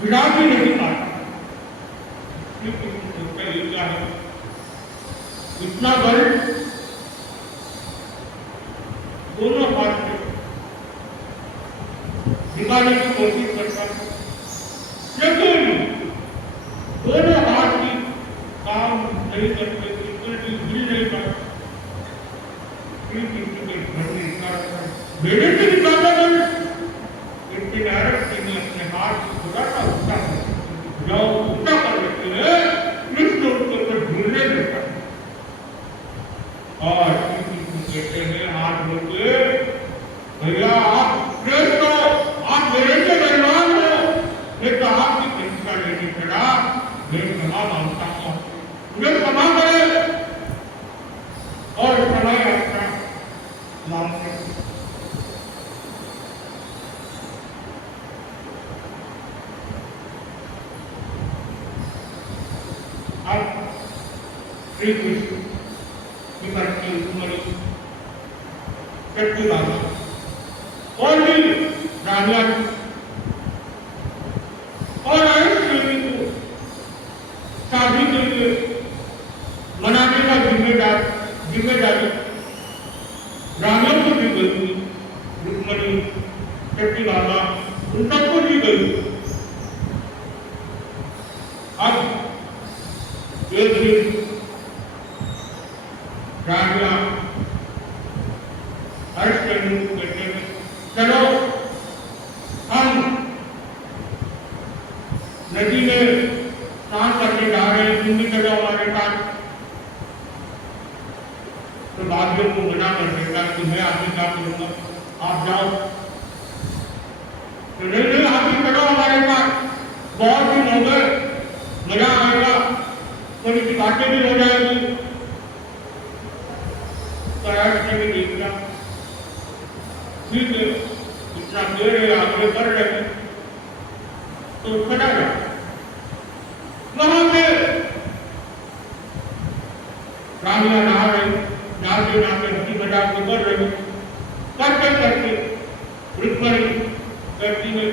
विदा भी नहीं पाता। क्या है इतना बल दोनों हाथ से दिखाने की कोशिश करता, लेकिन दोनों हाथ की काम नहीं करते, हिल नहीं पाता। किसी के घर में मेरे से भी ज्यादा बल इतने नारक ने अपने हाथ को थोड़ा सा उल्टा कर लेते हैं, कृष्ण उसके ऊपर झूलने लगता है। और कहते हैं हाथ बोलते, भैया आप कृष्ण आप मेरे से बलवान हो, मैं तो आपकी परीक्षा लेने चला, मैं क्षमा मांगता हूँ, मुझे क्षमा करे। और समय अपना मांगते श्री कृष्ण की उम्र करती बात और भी राजा और देवी को शादी के लिए मनाने का जिम्मेदारी राजा को दी गई, रुक्मणी शक्ति बाबा उन सबको दी गई। अब एक दिन राजा अर्श देवी को कहते हैं चलो हम नदी में स्नान करने जा रहे हैं, तुम भी चलो हमारे साथ। तो भाग्यों को मना कर देता कि मैं आगे क्या करूंगा, आप जाओ। तो नहीं आप भी चलो हमारे साथ, बहुत दिन हो गए, मजा आएगा, थोड़ी सी बातें भी हो जाएगी। भी देखना ठीक है, इतना देर है आगे बढ़ रहे तो खड़ा रहा। वहां पे रामिया नहा रहे, नहाते नहाते हंसी मजाक में कर रहे, करते करते रुक्मणी कहती है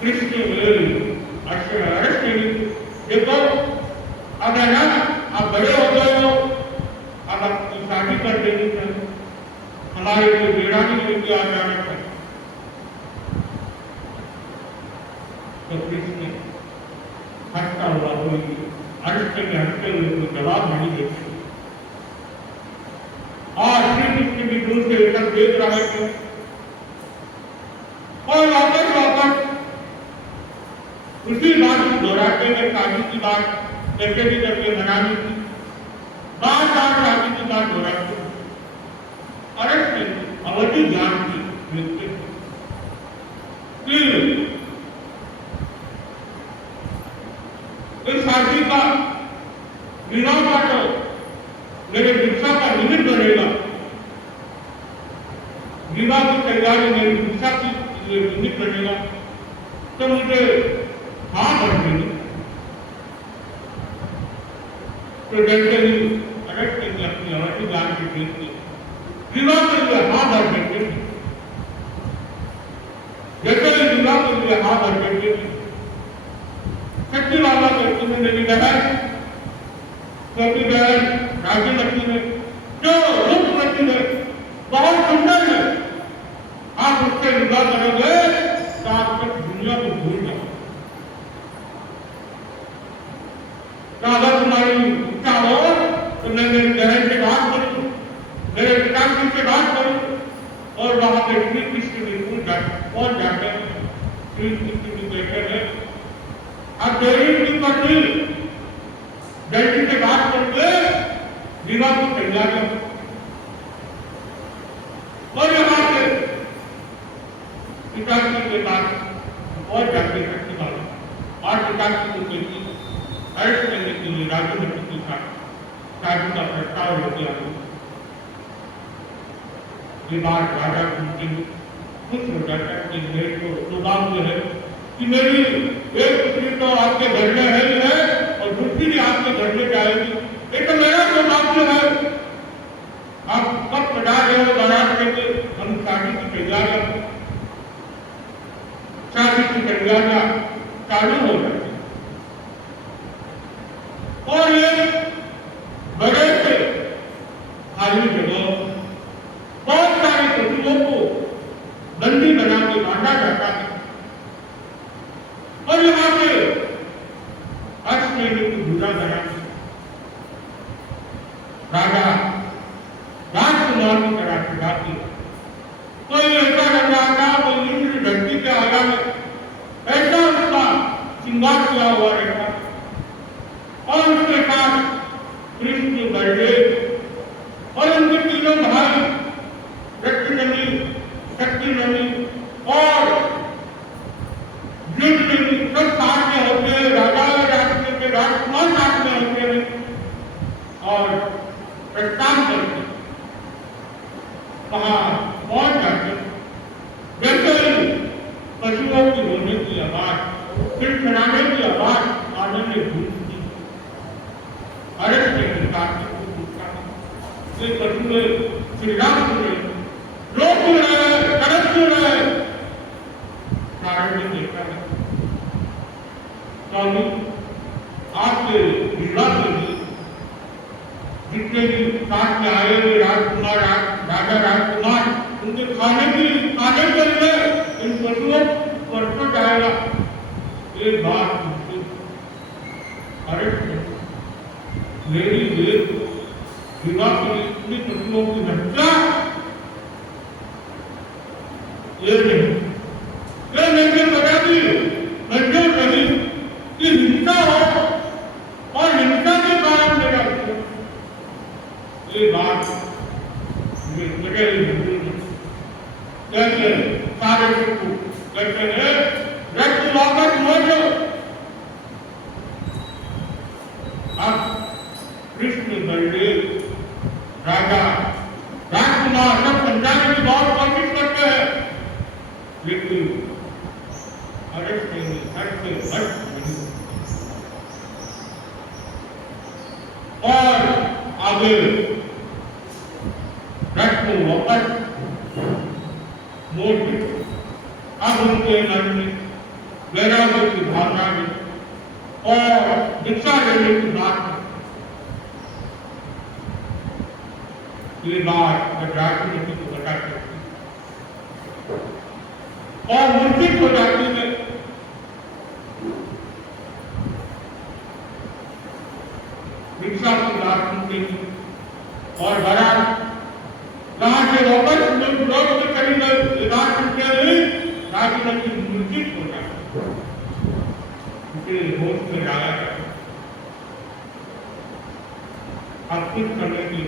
कृष्ण मेरी अर्श देवी देखो अगर ना आप बड़े हो गए हो, अब आपकी शादी कर देनी चाहिए, हमारे लिए बेड़ा नहीं लेके आ जाना चाहिए। तो कृष्ण हंसता हुआ कोई अर्श में हंसते हुए कोई जवाब नहीं देते और श्री कृष्ण भी दूर से सब देख रहे थे और वापस उसी बात को दोहराते हुए शादी की बात कैसे भी करके मनानी थी, बार बार शादी की बात दोहराते अर्श ने अवधि ज्ञान की लिखते कि इस शादी का विवाह का तो मेरे दीक्षा का निमित्त बनेगा, विवाह की तैयारी मेरी दीक्षा की निमित्त बनेगा, तो मुझे हाँ भर देगी। तो जैसे ही अरेस्ट करके अपनी अवधि जान के देखती विवाह के लिए हाँ भर देते, जैसे ही विवाह के लिए हाँ भर देते शक्ति बाबा करती में मेरी बहन छोटी बहन राजी लक्ष्मी में जो रूप प्रति है बहुत सुंदर है, आप उससे विवाह करोगे तो आप तक दुनिया को भूल जाओ। तो अगर तुम्हारी इच्छा हो तो मैं मेरी बहन से बात करूं, मेरे पिताजी से बात करूं और वहां पे श्री कृष्ण बिल्कुल पहुंच जाते हैं। श्री कृष्ण की बैठक है, अब देवी की पत्नी जल्दी से बात करके विवाह को तैयार कर और यहाँ से पिताजी के पास पहुंच जाते शक्ति बाबा और पिताजी को कहती अरेस्ट करने के लिए राजू के साथ शादी का प्रस्ताव लेके आए। ये बात राजा सुनती खुश हो जाता है कि मेरे को सौभाग्य है कि मेरी एक पुत्री तो आपके घर में है ही है और दूसरी भी आपके घर में जाएगी, ये तो मेरा सौभाग्य है। आप कब पढ़ा रहे हो बारात लेके, हम शादी की तैयारियां चालू हो जाती और ये बड़े से खाली जगह बहुत सारे पशुओं को बंदी बना के बांधा जाता है और यहाँ पे 8 महीने की बुरा बना राजा राजकुमार की तरह खिलाती है। कोई ऐसा लग रहा था कोई इंद्र धरती के आया में ऐसा उसका श्रृंगार किया हुआ रहता और उसके साथ कृष्ण बलदेव और उनके तीनों भाई रत्नमणि, शक्तिमणि और युद्धमणि सब साथ में होते हैं, राजा राष्ट्र के राजकुमार साथ में होते हैं और प्रस्थान करते वहां पहुंच जाते। जैसे ही पशुओं की रोने की आवाज, खिलखिलाने की आवाज आने में गूंजती, अरेस्ट के निकाल ये पशुए चिल्ला रहे, रो क्यों रहे, तड़प क्यों रहे, कारण ने देखा है स्वामी आपके विवाह के लिए जितने भी साथ में आए हुए राजकुमार राजा राजकुमार उनके खाने के लिए इन पशुओं पर जाएगा। एक बात पूछती अरे मेरी देव विवाह के लिए इतनी पशुओं की हत्या ये नहीं बता दी मंजूर नहीं कि हिंसा हो और हिंसा के कारण मेरा ये बात मुझे कहते सारे कहते हैं रक्त वापस मोड़ो। अब कृष्ण बलदेव राजा राजकुमार सब समझाने की बहुत कोशिश करते हैं लेकिन अरेस्ट नहीं, हट से हट नहीं और आगे रथ को वापस मोड़ दिया। अब उनके मन में वैराग्य की भावना में और दीक्षा लेने की बात में ये बात राजनीति को बताते और मूर्तिक हो जाती है। दीक्षा की बात सुनते हैं और बड़ा कहां से वापस लोग में चली गई बात सुनते हुए राजनीति मूर्तिक हो जाती उसे होश में डाला जाता। अब कुछ समय के लिए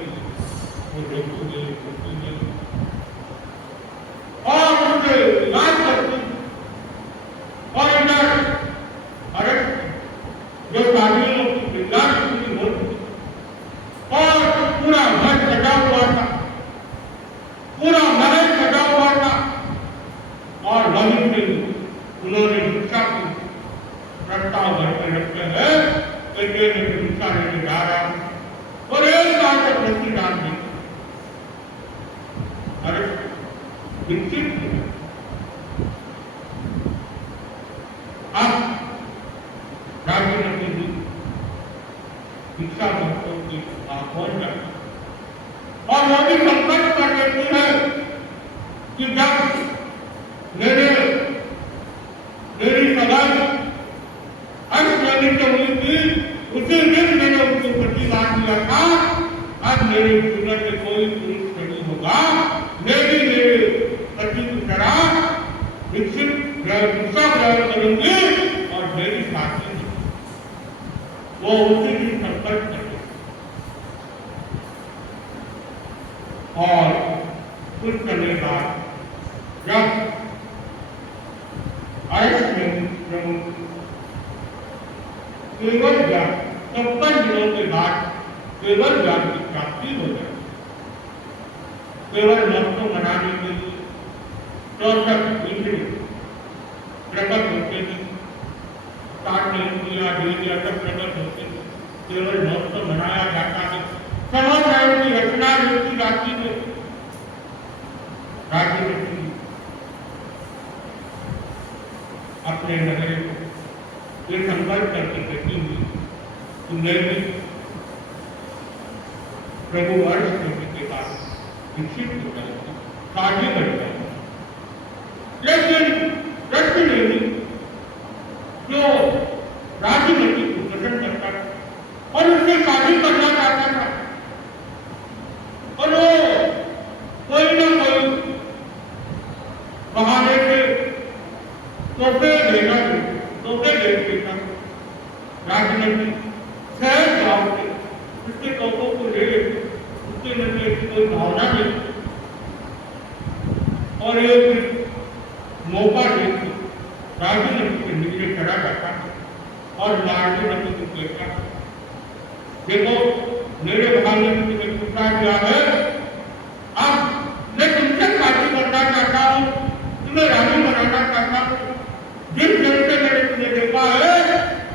वो देखोगे और मुझे याद करती और इधर अरे जो शादियों की विद्यार्थी होती बेटे ने परीक्षा लेने जा रहा हूँ और एक साल तक रस्सी डाल दी। अरे विकसित अब राज्य मंत्री शिक्षा मंत्रों की आह्वान करती और वो भी संकल्प कर देती है कि जब मेरी सगाई अष्टमी से हुई थी उसी दिन मैंने उनको प्रतिवाद दिया था, अब मेरे जीवन में कोई पुरुष नहीं होगा, मैं भी मेरे पति की तरह विकसित शिक्षा ग्रहण करूंगी और मेरी शादी वो उसी दिन संकल्प कर और कुछ समय बाद जब केवल 56 दिनों के बाद केवल ज्ञान की प्राप्ति हो जाए। केवल मन को मनाने के लिए 64 इंद्रिय प्रकट होते हैं, काटने इंद्रिया देविया सब प्रकट होते हैं, केवल मन को मनाया जाता है। समझ की रचना होती जाती है। राज्य में अपने नगर को ये संकल्प करके कहती हुई कि मैं भी प्रभु अर्श करने के बाद विकसित हो जाऊंगा, शादी कर जाऊंगा। लेकिन प्रश्न नहीं जो राजनीति को प्रसन्न करता था और उससे शादी करना चाहता था और वो कोई ना कोई बहाने से तोहफे दे देता। राजनीति शहर गाँव के उसके तोहफों को ले लेते, उसके मन में ऐसी कोई भावना नहीं और एक मौका देते राजनीति के नीचे चढ़ा जाता और राजनीति को कहता, देखो मेरे प्रधानमंत्री ने पूछा गया है, अब मैं तुमसे शादी करना चाहता हूँ, तुम्हें रानी बनाना चाहता हूँ, जिस दिन से मैंने तुम्हें देखा है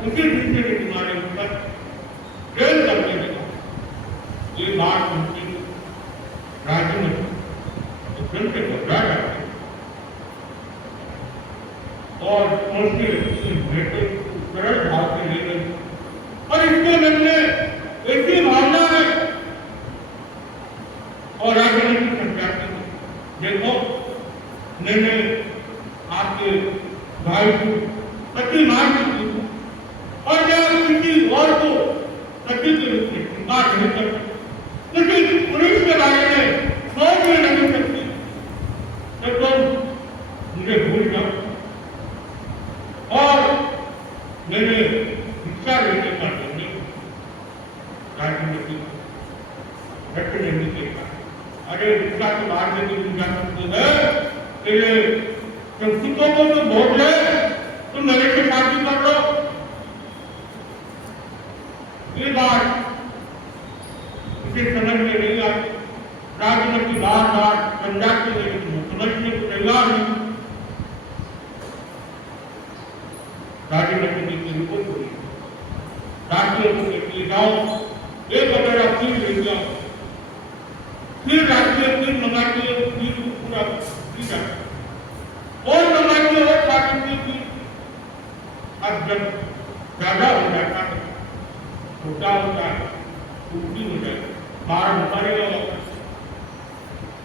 उसी दिन से मैं तुम्हारे ऊपर प्रेम करने लगा। ये बात सुनती राजनीति फिर से घबरा जाती और उसके बेटे सरल भाव से ले गई और इसके मन में ऐसी भावना है और राजनीति समझाती है, देखो मैंने आपके भाई को पति मान चुकी हूँ और मैं किसी और को पति के रूप में स्वीकार नहीं कर सकती, किसी पुरुष के बारे में सोच भी नहीं सकती, तो तुम मुझे भूल जाओ और मैंने शिक्षा लेने का निर्णय राजनीति रखने नहीं देखा। अरे शिक्षा के बाद में भी जा सकते हैं, तेरे संस्कृतों को तो बोल रहे तुम मेरे से शादी कर लो। ये बात इसे समझ में नहीं आती, राजनीति बार बार समझाते हुए समझने को तैयार नहीं। राजनीति की रिपोर्ट हुई, राज्यों को लेके जाओ, एक अगर आप फिर ले जाओ, फिर राज्य फिर मंगाती है, फिर पूरा और मंगाती है और पार्टी की। अब जब ज्यादा हो जाता है, छोटा होता है, उल्टी हो जाए, बाहर मरेगा वापस।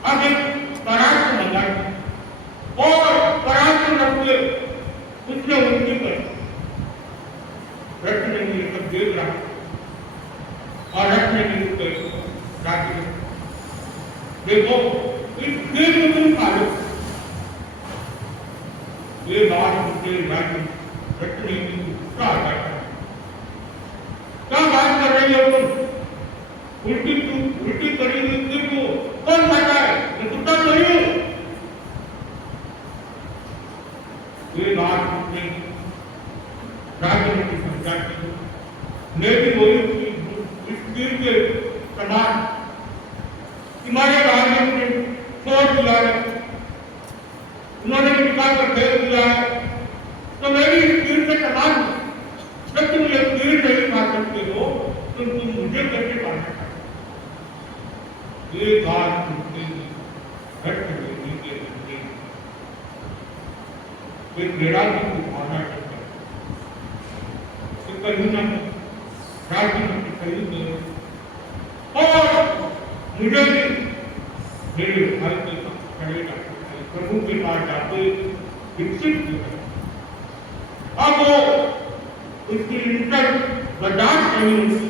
अब एक पराग मंगाती और पराग रखते उसने उल्टी कर रख नहीं सब देख रहा और रख नहीं रुके राज्य देखो इस खेल में तुम खा लो। ये बात मुझे राज्य रख नहीं गुस्सा आ जाता है, क्या बात कर रही हो तुम? उल्टी करी हुई खेल को कौन खाता है? मैं कुत्ता नहीं हूँ। ये बात मुझे राजनीति समझाती है, मैं भी वही इस खेल के समान तुम्हारे राज्य ने छोड़ दिया है, उन्होंने निकाल कर फेंक दिया है, तो मैं भी इस खेल के समान हूँ। तो तुम मुझे कैसे पाना चाहते? ये बात सुनते ही रक्त लेने के लिए एक निराशा की भावना करता है कि कहीं ना राजनीति कहीं नहीं और मुझे मेरे भाई के करेगा प्रभु के पास जाते विकसित किया। अब वो उसकी इंटर बर्दाश्त नहीं होती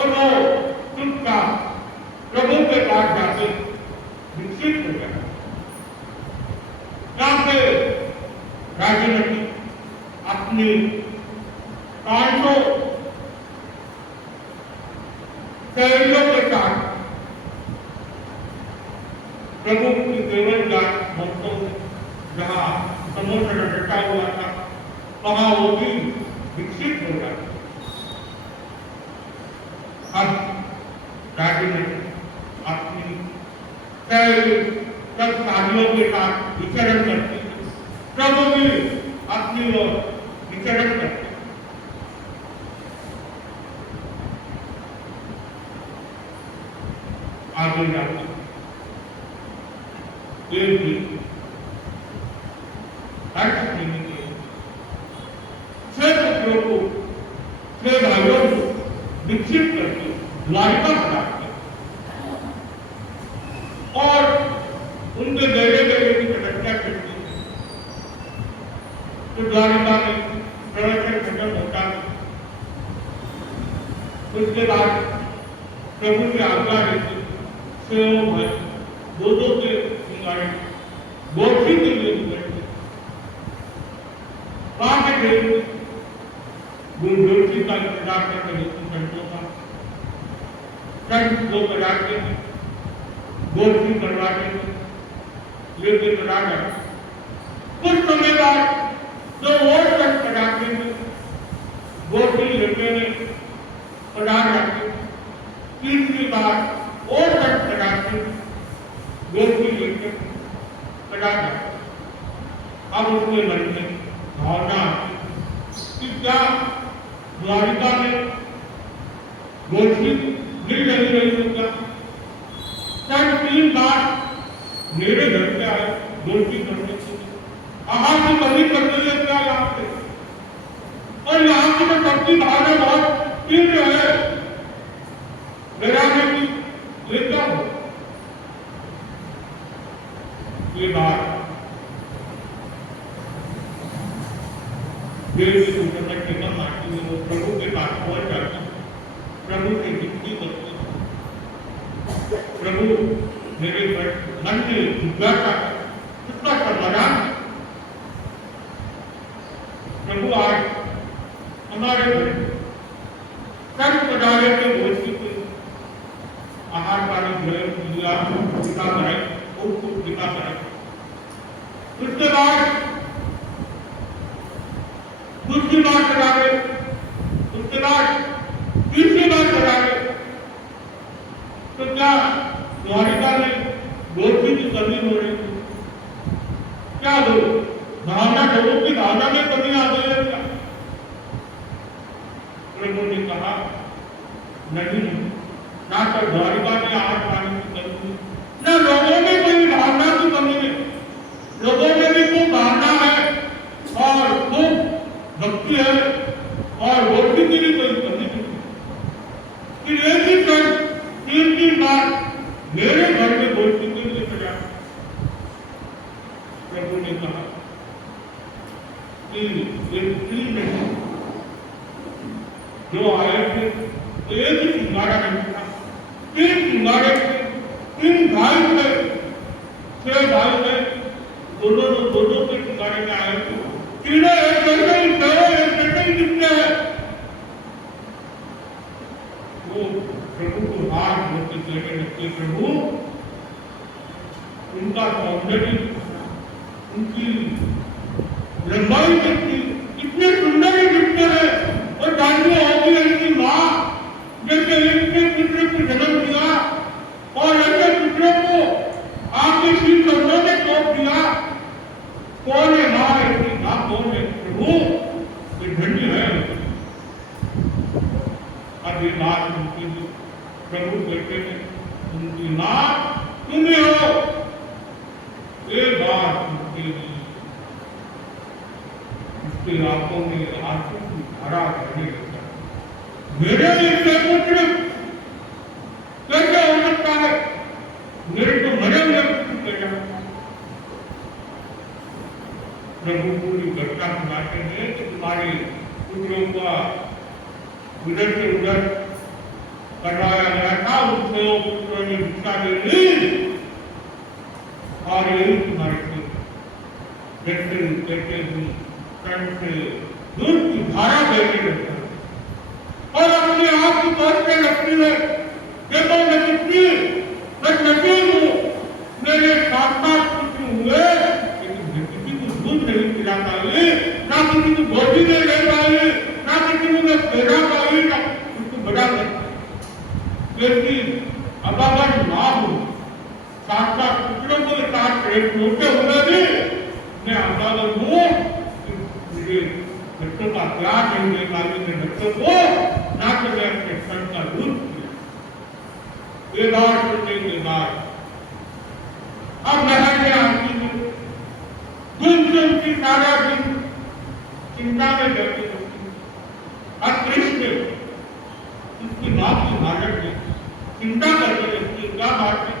और वो चुपचाप प्रभु के पास जाके विकसित हो गया। यहाँ पे राजनीति अपनी कांटों शैलियों के साथ प्रभु की केवल जात भक्तों जहाँ समुद्र डटा हुआ था वहाँ वो भी विकसित हो गया। अब राजनीति अपनी सब कार्यों के साथ विचरण करती है, प्रभु भी अपनी ओर विचरण करते आगे जाते एक भी अर्थ देने के छह पुत्रों को छह भाइयों को विकसित करके द्वारिका बनाते और उनके गहरे गहरे की प्रतिज्ञा करती है। तो द्वारिका में प्रवचन खत्म होता है। उसके बाद प्रभु की आज्ञा देती सेवों भाई दो के सिंगारे गोठी के लिए बैठे वहां के देवी गोठी का इंतजार कर रहे थे संतों का संत को कराते हैं गोठी करवाते हैं लेके करा जाते कुछ समय बाद जो और संत कराते हैं गोठी लेके करा जाते तीसरी बार और संत कराते गोठी लेके करा जाते। अब उसके मन में भावना कि क्या द्वारिका में गोठी मिल रही होगा। सर 3 बार मेरे घर पे आए गोठी करने के लिए आहार की कमी करने लिए क्या यहाँ पे और यहाँ की तो सबकी भावना बहुत तीव्र है। मेरा भी ये क्या हो ये बात देवी को समझ के कम आती है। वो प्रभु के पास पहुंच जाती है, प्रभु से विनती करती है, प्रभु मेरे मन में जिज्ञासा कितना समाधान। प्रभु आज हमारे घर सर्व पदार्थ के भोज की आहार पानी लिया पिता कराए और पिता कराए। उसके बाद दूसरी बार करा रहे, उसके बाद तीसरी बार करा रहे। तो क्या द्वारिका में गोठी की कमी हो रही थी? क्या दो भावना लोगों की भावना में कमी आ गई है क्या? प्रभु ने कहा नहीं, ना तो द्वारिका में आहार पानी की कमी न लोगों में कोई भावना की कमी नहीं। लोगों में भी खूब भावना है और खूब भक्ति है और गोठी की भी कोई कमी नहीं। कि एक ही क्षण 3 बार मेरे घर में गोठी के लिए सजा। प्रभु ने कहा कि एक स्त्री नहीं जो आए थे एक ही सिंगाड़ा नहीं था, 3 सिंगाड़े थे, 3 भाई थे, 6 भाई थे, दोनों के सिंगाड़े में आए थे। तीनों एक जैसे ही एक जैसे ही दिखते हैं। वो प्रभु को हाथ धोते कहने लगते प्रभु उनका सौंदर्य उनकी लंबाई कितनी इतने सुंदर ही दिखते हैं और जानते होगी इनकी माँ जैसे इतने पुत्र को जन्म दिया और ऐसे पुत्रों को आपके श्री चरणों में सौंप दिया। कौन है माँ इतनी माँ कौन है? प्रभु ये धन्य है। अब ये बात उनकी जो प्रभु कहते हैं उनकी नाथ तुम ही हो, ये बात उनके लिए उसकी आंखों में आंसू की धारा बहने लगता है। मेरे लिए पुत्र कैसे हो सकता है, मेरे को मरे हुए पुत्र कह जाता। प्रभु पूरी घटना सुनाते हैं कि तुम्हारे पुत्रों का उधर से उधर करवाया गया था, उनसे वो पुत्रों ने भिक्षा ले ली और यही तुम्हारे जैसे कहते हैं कर्ण से दूध की धारा बहने लगता है। और अपने आप को कहते लगती है देखो मैं कितनी नसीब हूँ, मेरे साक्षात पुत्र हुए, लेकिन किसी को दूध नहीं पिला पाई, ना किसी को गोदी में ले पाई, ना किसी को मैं फेरा पाई, ना उसको बड़ा कर। लेकिन अब अगर ना हो साक्षात पुत्रों को साथ प्रेम होते हुए भी मैं अगर हूँ मुझे बच्चों का प्यार नहीं दे पाई, मैं बच्चों को ना तो मैं अपने सन का दूध पिया। ये बार सुनने के बाद अब महल में आती हूँ, दिन से उनकी सारा दिन चिंता में बैठी होती। अब कृष्ण उसकी माँ की हालत में चिंता करने लगती, क्या बात है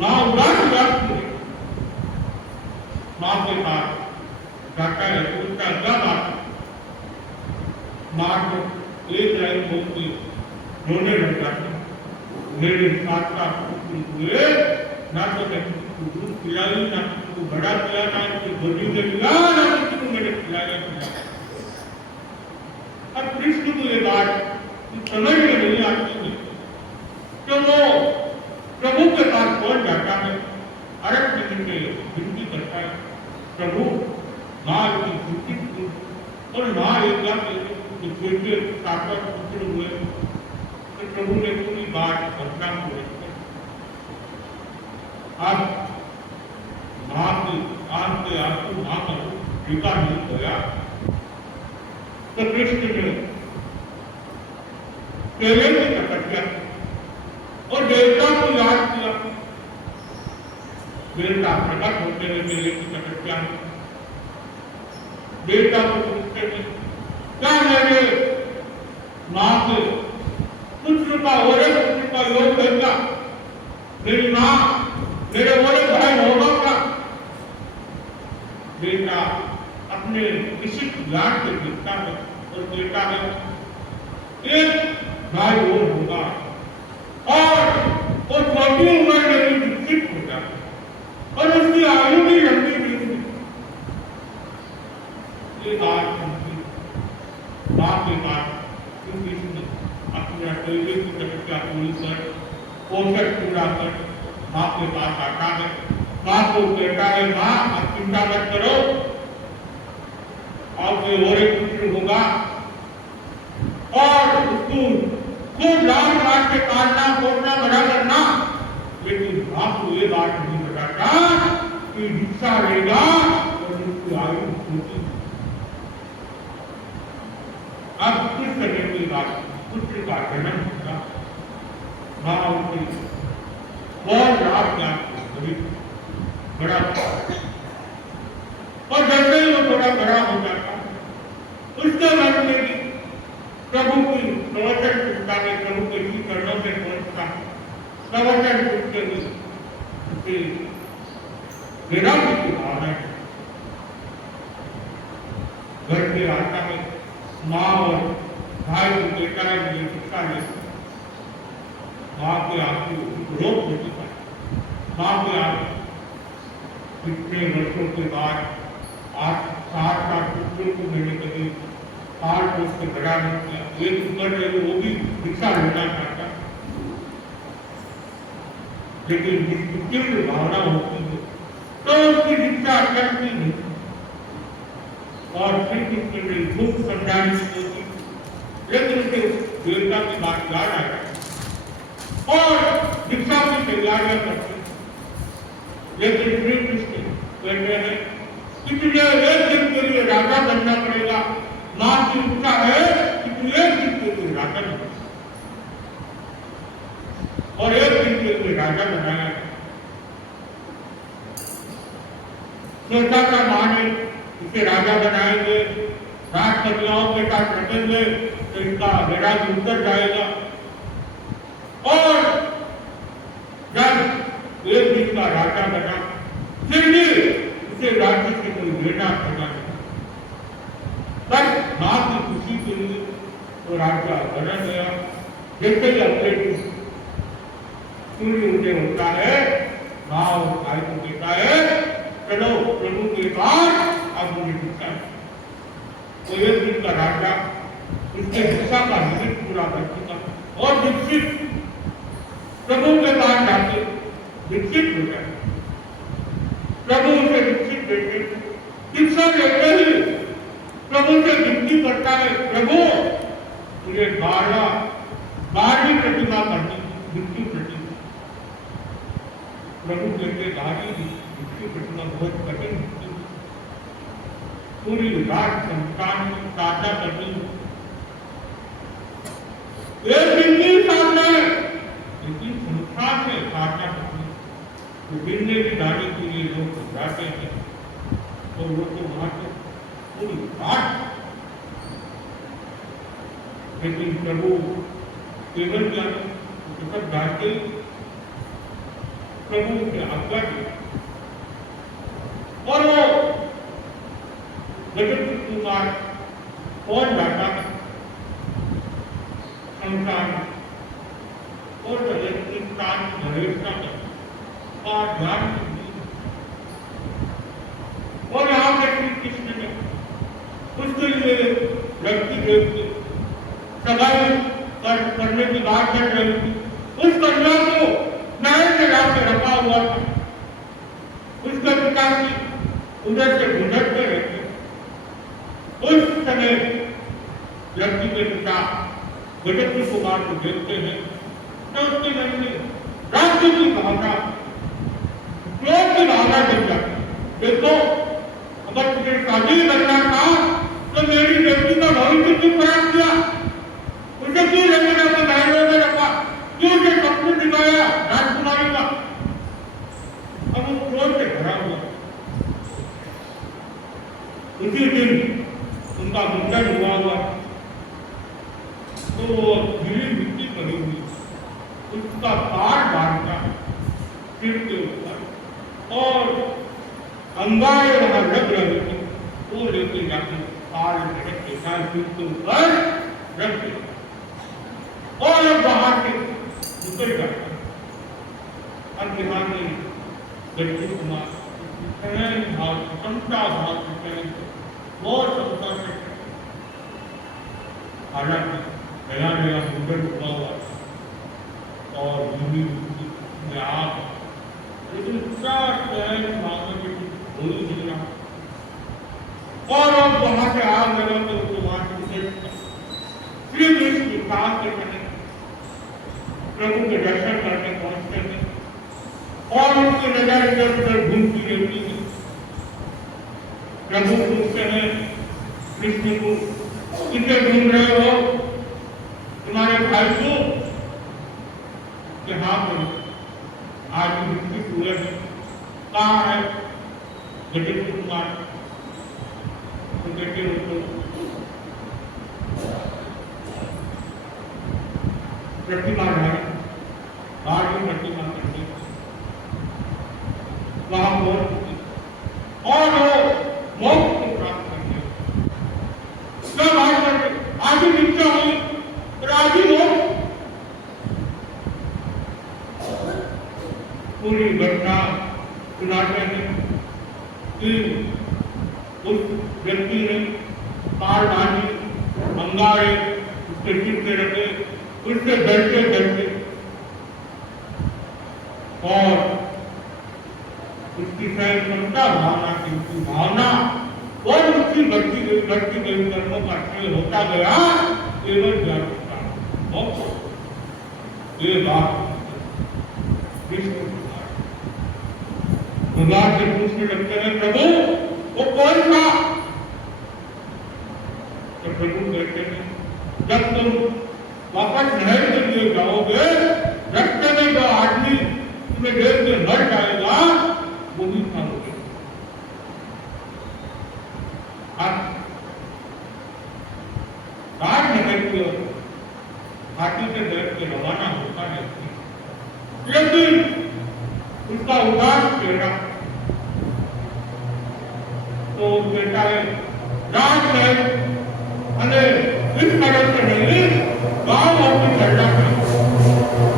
माँ उदास हुई, माँ के पास जाता है तो उसका क्या बात है। माँ को एक लाइन बोलती रोने लग जाती, मेरे साथ का हुए ना तो मैं किसी को दूध पिलाई, ना किसी को बड़ा पिया, ना किसी गोदी में लिया, ना किसी को मैंने पिलाया पिलाया। अब कृष्ण को ये बात समझ में नहीं आती है तो वो प्रभु के पास कौन जाता है, अरब जी के विनती करता है प्रभु माँ की चिंतित थी और माँ एक छोटे साकर पुत्र हुए तो प्रभु ने पूरी बात घटना को रखी। अब माँ की आंख के आंसू माँ का टीका नहीं गया तो कृष्ण ने केले की तपस्या और देवता को याद किया। देवता प्रकट होते हुए केले की तपस्या में देवता को पूछते हैं क्या मेरे माँ के पुत्र का और पुत्र का योग देगा, मेरी माँ मेरे और भाई होगा क्या। बेटा अपने किसी ज्ञान से दिखता है और कहता है एक भाई और होगा और वो छोटी उम्र में भी विकसित हो जाता और उसकी आयु भी लंबी नहीं होती। ये बात सुनती माँ के बाद अपने केले की तपस्या पूरी कर पोषक पूरा कर माँ के पास आता है। माँ को कहता है माँ आप चिंता मत करो, आपके और एक पुत्र होगा और उसको खूब लाल बात से काटना पोतना बड़ा करना, लेकिन माँ को ये बात नहीं बताता कि दीक्षा लेगा और उसकी आयु होती। अब कुछ समय के बाद पुत्र का जन्म होगा, माँ उनकी बहुत रात जाती बड़ा और जैसे ही वो थोड़ा बड़ा हो जाता उसके मन में भी प्रभु की प्रवचन सुनता है, प्रभु के श्री चरणों में पहुंचता प्रवचन सुनते हुए निराश की भावना घर पे आता है। माँ और भाई को कहता है मुझे शिक्षा ले, माँ के आंसू रोक नहीं पाए। माँ के आंसू कितने वर्षों के बाद आज 7 पुत्रों को मैंने कभी 8 वर्ष से बड़ा नहीं किया, एक उम्र है वो भी शिक्षा लेना चाहता, लेकिन जिसकी तीव्र भावना होती है तो उसकी शिक्षा करती नहीं और फिर उसके लिए दुख समझाने की होती, लेकिन उसे देवता की बात याद आ गई और शिक्षा की तैयारियां करते। लेकिन श्री कृष्ण कहते हैं कि तुझे एक दिन के लिए राजा बनना पड़ेगा। माँ की इच्छा है कि और एक दिन के लिए राजा बनाया। सोचा था मां ने इसे राजा बनाएंगे, राज कन्याओं के साथ रखेंगे तो इसका विराज उतर जाएगा। और जब एक दिन का राजा बना, फिर भी उसे राज्य से कोई लेना देना नहीं, बस मां की खुशी के लिए वो राजा बना गया। जैसे ही अपने सूर्य उदय होता है, मां और भाई को कहता है, चलो प्रभु के पास अब मुझे दिखता है। तो एक दिन का राजा उसके दिशा का निमित्त पूरा कर चुका और दीक्षित प्रभु के पास जाके दीक्षित हो जाए। प्रभु उसे दीक्षित देते, दीक्षा लेते ही प्रभु से विनती करता है, प्रभु मुझे 12वीं प्रतिमा करनी, मृत्यु प्रतिमा। प्रभु कहते 12वीं मृत्यु प्रतिमा बहुत कठिन, पूरी रात संतान की साधना करनी, एक दिन की साधना है, लेकिन संसार में साधना करनी। तो गिरने की जाने के लिए लोग घबराते हैं और वो तो वहां से पूरी रात, लेकिन प्रभु केवल ज्ञान सब जानते, प्रभु की आज्ञा दी और वो गजब कुमार कौन जाता संसार और इंसान गणेशता में और ध्यान और यहाँ पे श्री कृष्ण ने उसके लिए व्यक्ति देवती सगाई करने की बात कर रही थी। उस कन्या को नहर में लाके रखा हुआ था, उसके पिता की उधर से गुजरते रहते। उस समय व्यक्ति के पिता गजपति कुमार को देखते हैं तो उसके मन में राज्य की भावना, क्रोध की भावना जग जाती। देखो अगर तुझे शादी करना था तो मेरी बेटी का भविष्य क्यों खराब किया, उसे क्यों लेकर अपने महलों में रखा, क्यों उसे सपने दिखाया राजकुमारी का। अब वो क्रोध से भरा हुआ। उसी दिन उनका मुंडन हुआ तो वो गीली मिट्टी पड़ी हुई, उसका पार बांधा सिर के ऊपर और अंगारे वहां लग रहे थे, वो लेके जाके पार के साथ सिर के ऊपर रख दिया और अब बाहर से निकल जाता। अब दिमाग में गजपति कुमार भाव क्षमता भाव बहुत क्षमता से, हालांकि नया नया मुंडन हुआ हुआ और भूमि में आग, लेकिन भूमि मिलना और अब वहां से आग लगा तो वहां से श्री कृष्ण के साथ प्रभु के दर्शन करने पहुंचते हैं और उनकी नजर इधर उधर घूमती रहती है। प्रभु पूछते हैं कृष्ण को, किसे ढूंढ रहे हो, तुम्हारे भाई को? हाँ आज मृत्यु सूरज कहाँ है? गजपति कुमार तो कहते हो प्रतिमा बाहर प्रतिमा करती वहां और मोक्ष को प्राप्त करते सब आज करते, आज ही इच्छा हुई और आज ही मोक्ष। पूरी घटना सुनाते हैं कि उस व्यक्ति ने पार बांधी, अंगारे उसके सिर पे रखे, उससे डरते डरते और उसकी सहन क्षमता भावना की उसकी भावना और उसकी बढ़ती गई कर्मों का क्षय होता गया, केवल जागरूकता मोक्ष। ये बात भगवान से पूछने लगते हैं, प्रभु वो कौन था? तो प्रभु कहते हैं, जब तुम वापस नहर के लिए जाओगे, रास्ते में जो आदमी तुम्हें देख के मर जाएगा वो भी खाओगे। आप राजनगर की ओर हाथी के दर के रवाना होता है, लेकिन उसका उदास चेहरा तो कहता है राजमहल अने इस तरह से नहीं गांव और चलना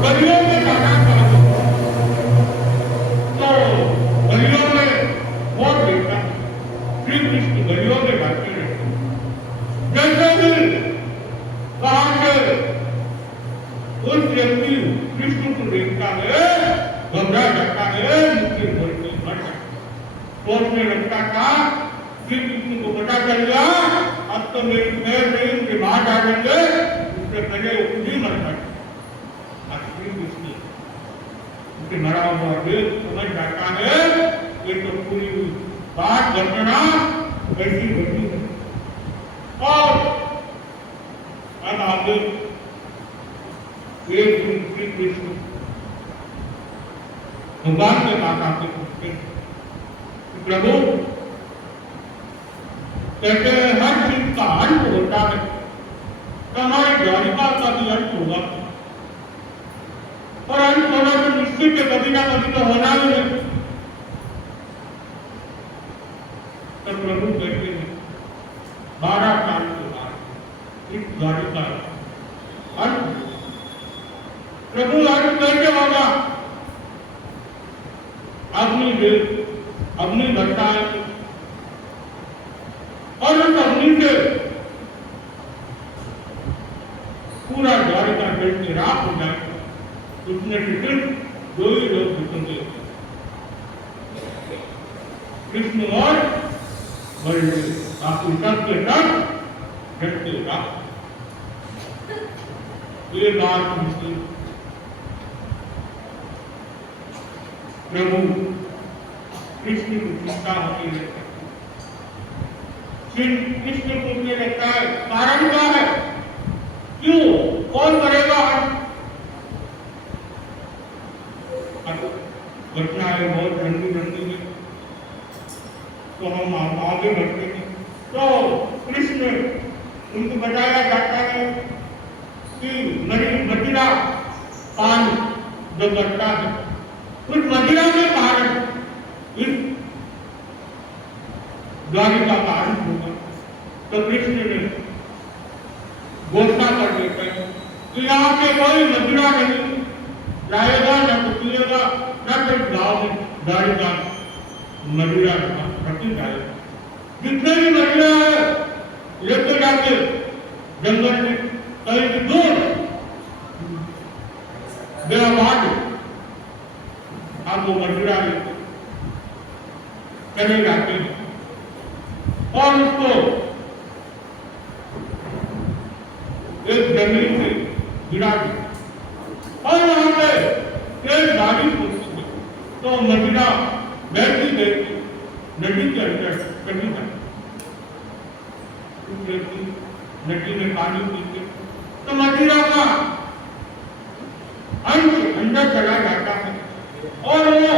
गलियों में जाना चाहिए। तो गलियों में बहुत देखता श्री कृष्ण गलियों में जाते रहते, जैसे भी वहां से उस व्यक्ति कृष्ण को देखता है घबरा जाता है, मुझे मर जाता, सोचने लगता था श्री कृष्ण को पता चल गया अब तो मेरी पैर नहीं उनके बाहर डालेंगे, उससे पहले वो खुद ही मर जाता। श्री कृष्ण उनके मरा हुआ देव समझ जाता है ये तो पूरी बात घटना ऐसी घटी है। और अब आगे एक दिन श्री कृष्ण भगवान के पास आके पूछते प्रभु कहते हैं हर चीज का अंत होता है, तो हमारी द्वारिका का भी अंत होगा, और अंत होना तो निश्चित है, कभी ना कभी तो होना ही है। तो प्रभु कहते हैं 12 साल के बाद इस द्वारिका अंत, प्रभु अंत कैसे होगा? अग्नि बरसाए और उस अग्नि से पूरा द्वारिका जल के राख हो जाए, उसमें से सिर्फ 2 ही लोग बचेंगे, कृष्ण और बलदेव, बाकी सब के सब जल के राख। ये बात मुझे प्रभु कृष्ण को चिंता होती है, कृष्ण पूछने लगता है कारण क्या है, क्यों, कौन करेगा? घटनाएं बहुत लंबी लंबी है, तो हम आगे बढ़ते हैं। तो कृष्ण उनको बताया जाता है कि मदिरा पान जो करता है उस मदिरा के कारण इस द्वारिका का अंत होगा। तो कृष्ण ने घोषणा कर देते हैं कि यहाँ पे कोई मदिरा नहीं लाएगा, न तो पिएगा, न तो गाँव में द्वारिका मदिरा रखी जाएगा। जितने भी मदिरा है लेके जाके जंगल में कहीं भी दूर बेआबाद आप वो मदिरा लेते चले जाते हैं और उसको एक जमीन से गिरा दिया और वहां पे एक गाड़ी पहुंची है, तो मदिरा बैठी बैठी नदी के अंदर चली जाती, नदी में पानी पीते तो मदिरा का अंश अंदर चला जाता है और वो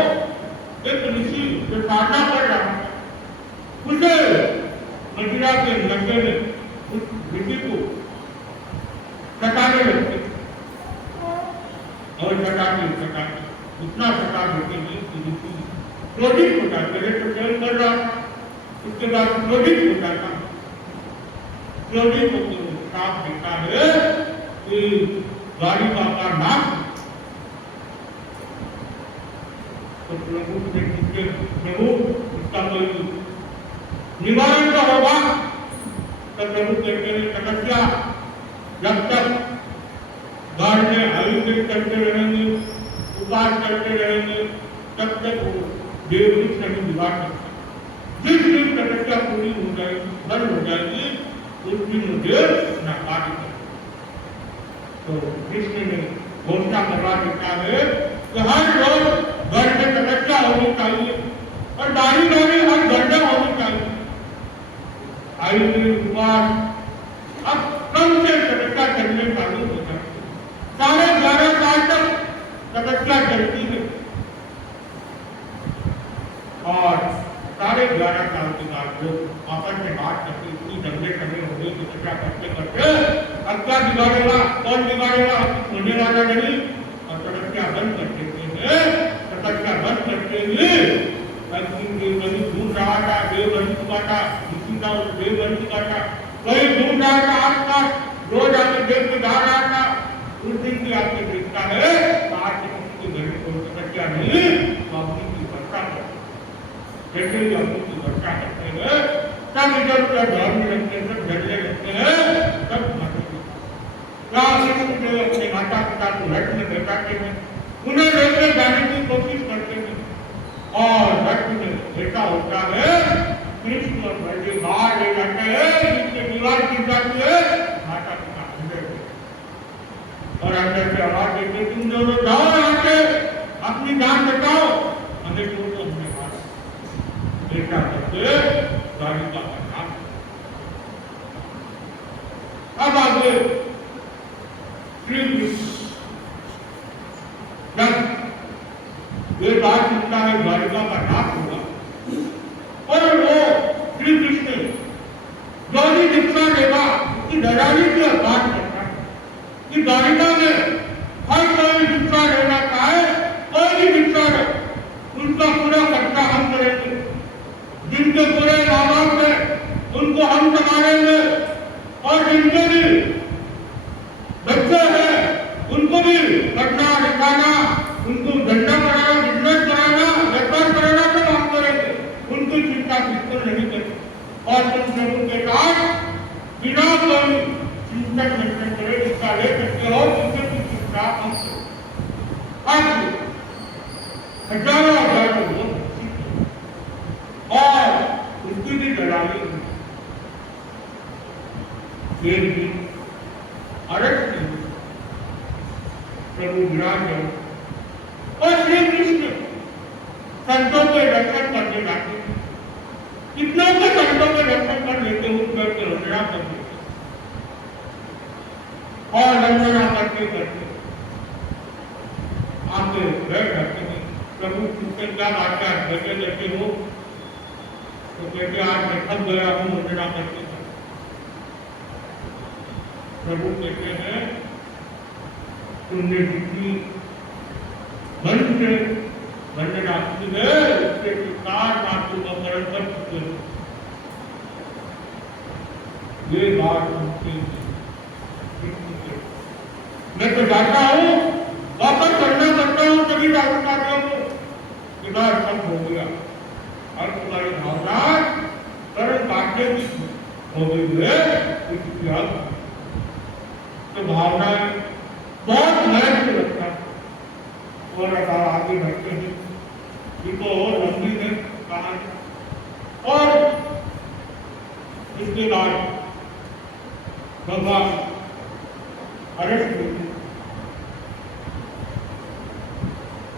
एक ऋषि जो साधना कर रहा है उसे मदिरा के नशे में उस ऋषि को सताने लगते और सताते इतना सता देते हैं कि ऋषि क्रोधित होता, पहले तो सेवन कर रहा था, उसके बाद क्रोधित होता था, क्रोधित होकर साफ देता है कि द्वारिका का नाश। तो प्रभु से पूछते प्रभु इसका कोई निवारण तो होगा? तो प्रभु कहते हैं तपस्या, जब तक घर में आयुर्वेद करते रहेंगे, उपास करते रहेंगे, तब तक वो देवदूत नहीं बिगाड़ सकता। जिस दिन तपस्या पूरी हो जाएगी, बंद हो जाएगी, उस दिन वो देव अपना कार्य करेगा। तो कृष्ण ने घोषणा करवा देता है कि हर रोज घर में तपस्या होनी चाहिए और दानी दानी हर घर में होनी चाहिए। आयुर्वेद उपवास अब कम से तपस्या करने चालू हो जाए, 11.5 साल तक तपस्या चलती है और 11.5 साल के बाद लोग आपस में बात करके इतनी लंबे समय हो गई तपस्या करते करते अब क्या बिगाड़ेगा, कौन बिगाड़ेगा, होने वाला नहीं। और तपस्या बंद कर देते हैं, तपस्या बंद करते हुए देवबंधु ढूंढ रहा था, देवबंधु चुका था, देवबंधु चुका था, कोई ढूंढ रहा था आसपास, रोज आके देख के जा रहा था। उस दिन की आपने देखता है आज किसी के घर में कोई तपस्या नहीं तो अपनी की वर्षा करते, जैसे ही अपनी की वर्षा करते हैं सब इधर उधर दौड़ने लगते हैं, सब झगड़ने लगते हैं, सब अपने माता पिता को रथ में बैठाते हैं, उन्हें लेकर जाने की कोशिश करते हैं और रथ में ऐसा होता है कृष्ण और बलदेव बाहर ले जाते हैं, जिससे दीवार गिर जाती है, माता पिता अंदर और अंदर से आवाज देते तुम दोनों जाओ यहाँ से, अपनी जान बचाओ, हमें छोड़ दो, हमने मारा। ऐसा करके द्वारिका का नाम। अब आगे श्री कृष्ण जब ये बात सुनता है द्वारिका का नाश होगा और वो श्री कृष्ण जो भी दीक्षा देगा उसकी दयालु की बात करता है कि द्वारिका में हर कोई दीक्षा लेना चाहे, कोई भी दीक्षा ले, उनका पूरा खर्चा हम करेंगे, जिनके पूरे माँ बाप है उनको हम संभालेंगे और जिनके भी बच्चे हैं उनको भी पढ़ना लिखाना, उनको धंधा कराना, बिजनेस कराना, व्यापार कराना सब हम करेंगे, उनकी चिंता बिल्कुल नहीं करेंगे और तुम प्रभु के साथ बिना कोई चिंतन नहीं करे इसका ले सकते हो, उनकी चिंता हम करें। हजारों हजारों लोग और उसकी भी दलाली एक दिन अरस प्रभु विराज और श्री कृष्ण संतों के दर्शन करने जाते हैं, कितनों के संतों के दर्शन कर लेते उठ करके वंदना कर लेते और वंदना करते करते आके बैठ जाते हैं। प्रभु कृष्ण क्या बात है, बैठे बैठे हो तो कहते आज मैं थक गया हूँ वंदना करते। प्रभु कहते हैं तुमने जितनी मन से वंदना की है उसके साथ आपको करण कर चुके हो। ये बात सुनते मैं तो जाता हूँ, वापस करना करता हूँ, सभी दासों को विवाह सब हो गया और तुम्हारी भावना करण काटने की हो गई है, तो भावना बहुत महत्व रखता है और आगे बढ़ते हैं, ये तो और लंबी है कहानी। और इसके बाद भगवान अरस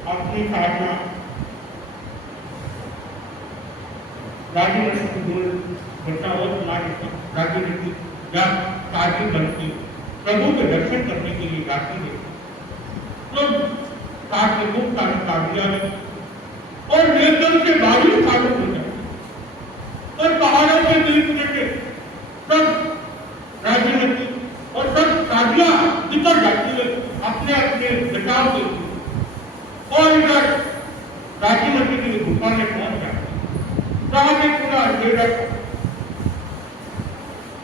अपनी साधना राजनीति बोल बचा और राजनीति या साधु बनती प्रभु के दर्शन करने के लिए जाती है तो काट को काट दिया है और एकदम से बारिश चालू हो जाती और पहाड़ों के बीच में सब राजनीति और सब शादियां निकल जाती है अपने अपने बचाव के लिए और इधर राजनीति की गुफा में पहुंच जाती है, जहां में पूरा अंधेरा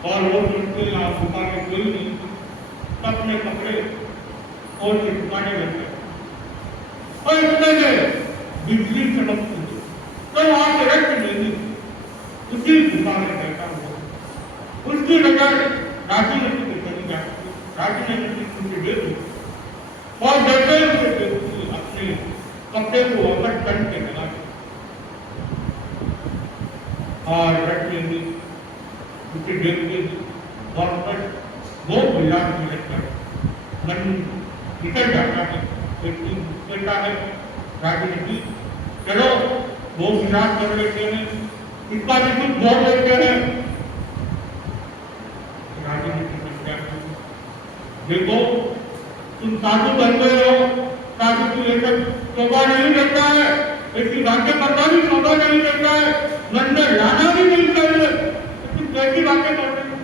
और वो सोचते हैं गुफा में कोई नहीं, अपने कपड़े और छुपाने लगते और इतने में बिजली चमकती है तो वहां से रक्त नहीं उसी गुफा में बैठा हुआ उसकी नजर राजनीति में चली जाती है, राजनीति उनसे देखती और जैसे उसे देखती अपने कपड़े को वापस तन के लगा और रक्त नहीं उसे देखते वापस वो विलास में लगता है, मन निकल जाता है, व्यक्ति कहता है राजनीति चलो वो विलास कर लेते हैं, इसका भी कुछ जोड़ लेते हैं। राजनीति देखो तुम साधु बन गए हो ताकि तू ये सब शोभा नहीं देता है, ऐसी बातें करना भी शोभा नहीं देता है, मन में लाना भी नहीं चाहिए, तू कैसी बातें कर रही है?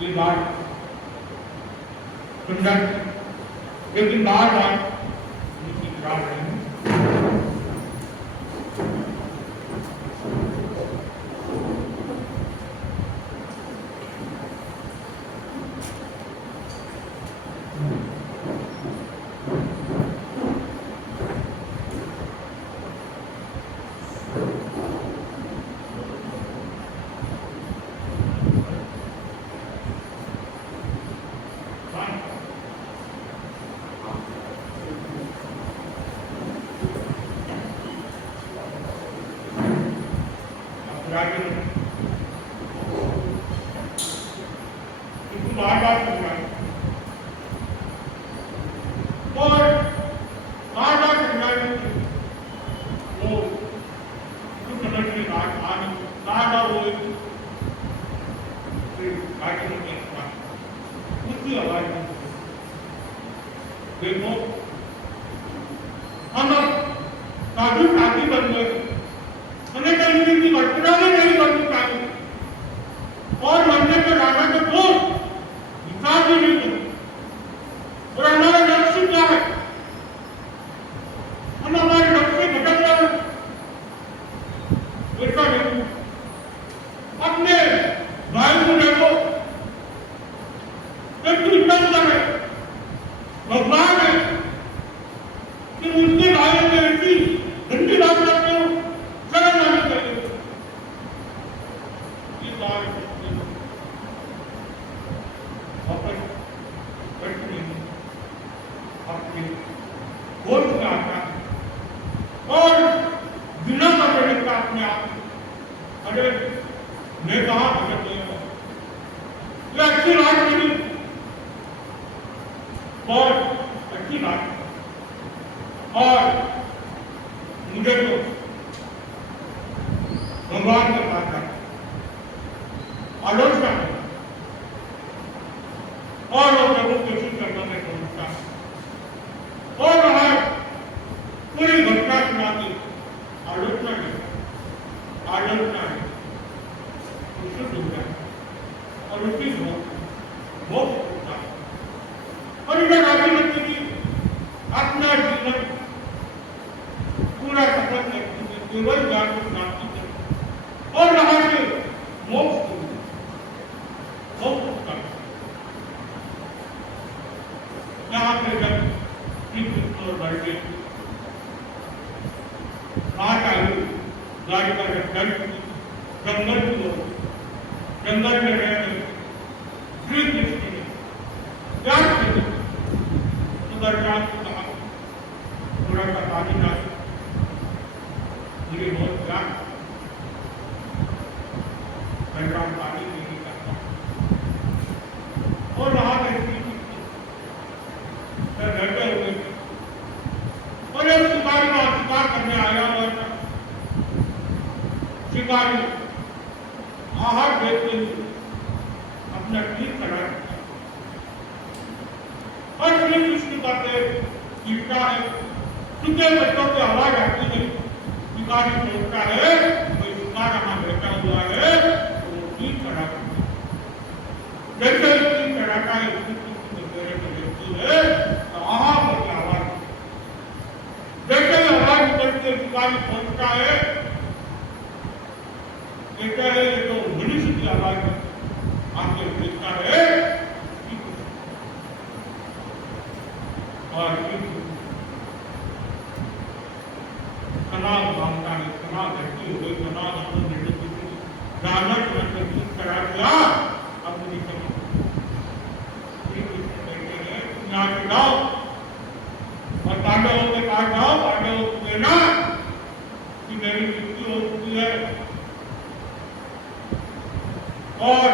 ये बात सुंदर, लेकिन बार बार उनकी खराब नहीं। देखो हम साधु साथी बन गए, हमें कहीं की घटना भी नहीं करनी चाहिए और मरने के राजा के को हिसाब भी नहीं करें। और हमारा लक्ष्य क्या है? हम हमारे लक्ष्य भटक रहे हैं, ऐसा नहीं। अपने भाई को देखो, एक कीर्तन करे, भगवान है कि उनके भाई में ऐसी गंदी बात करते हो, शर्म आनी चाहिए। ये बात वापस बैठने अपने गोल में आता है और बिना करने का अपने आप, अरे मैं कहा भगत नहीं हूँ, ये अच्छी बात नहीं और अच्छी बात। और मुझे तो भगवान के पास है, आलोचना है और वो प्रभु को शुद्ध करने में पहुंचता है और वहां पूरी घटना सुनाती, आलोचना है, आलोचना है, शुद्ध हो जाए और उसी वो होता है। और इधर राजनीति की अपना जीवन पूरा सफल करती है, केवल ज्ञान को प्राप्ति करती और वहां से मोक्ष होता है। यहाँ पे जब श्री कृष्ण और बलदेव बात आई, गाड़ी का जंगल में रहने श्री कृष्ण ने क्या किया? सुदर्शन को कहा थोड़ा सा पानी डाल, मुझे बहुत प्यार, बलराम पानी नहीं करता और वहां पर रहते हुए और एक शिकारी वहां शिकार करने आया हुआ था। शिकारी आहार देखते हुए अपना ठीक करा और श्री कृष्ण बातें जीतता है, सुनते बच्चों की आवाज आती है, शिकारी सोचता है कोई शिकार वहां बैठा हुआ है तो वो ठीक करा, जैसे ठीक कराता है श्री कृष्ण मेरे को देखती है तो आहा करके आवाज, जैसे ही आवाज निकलती है शिकारी पहुंचता है, कहता है ये तो मनुष्य की आवाज है, आके देखता है और तनाव भावना है, तनाव धरती हो गई, तनाव रावण ने करा दिया। अब मुझे यहाँ से जाओ और पांडवों के पास जाओ, पांडवों को कहना कि मेरी मृत्यु हो चुकी है और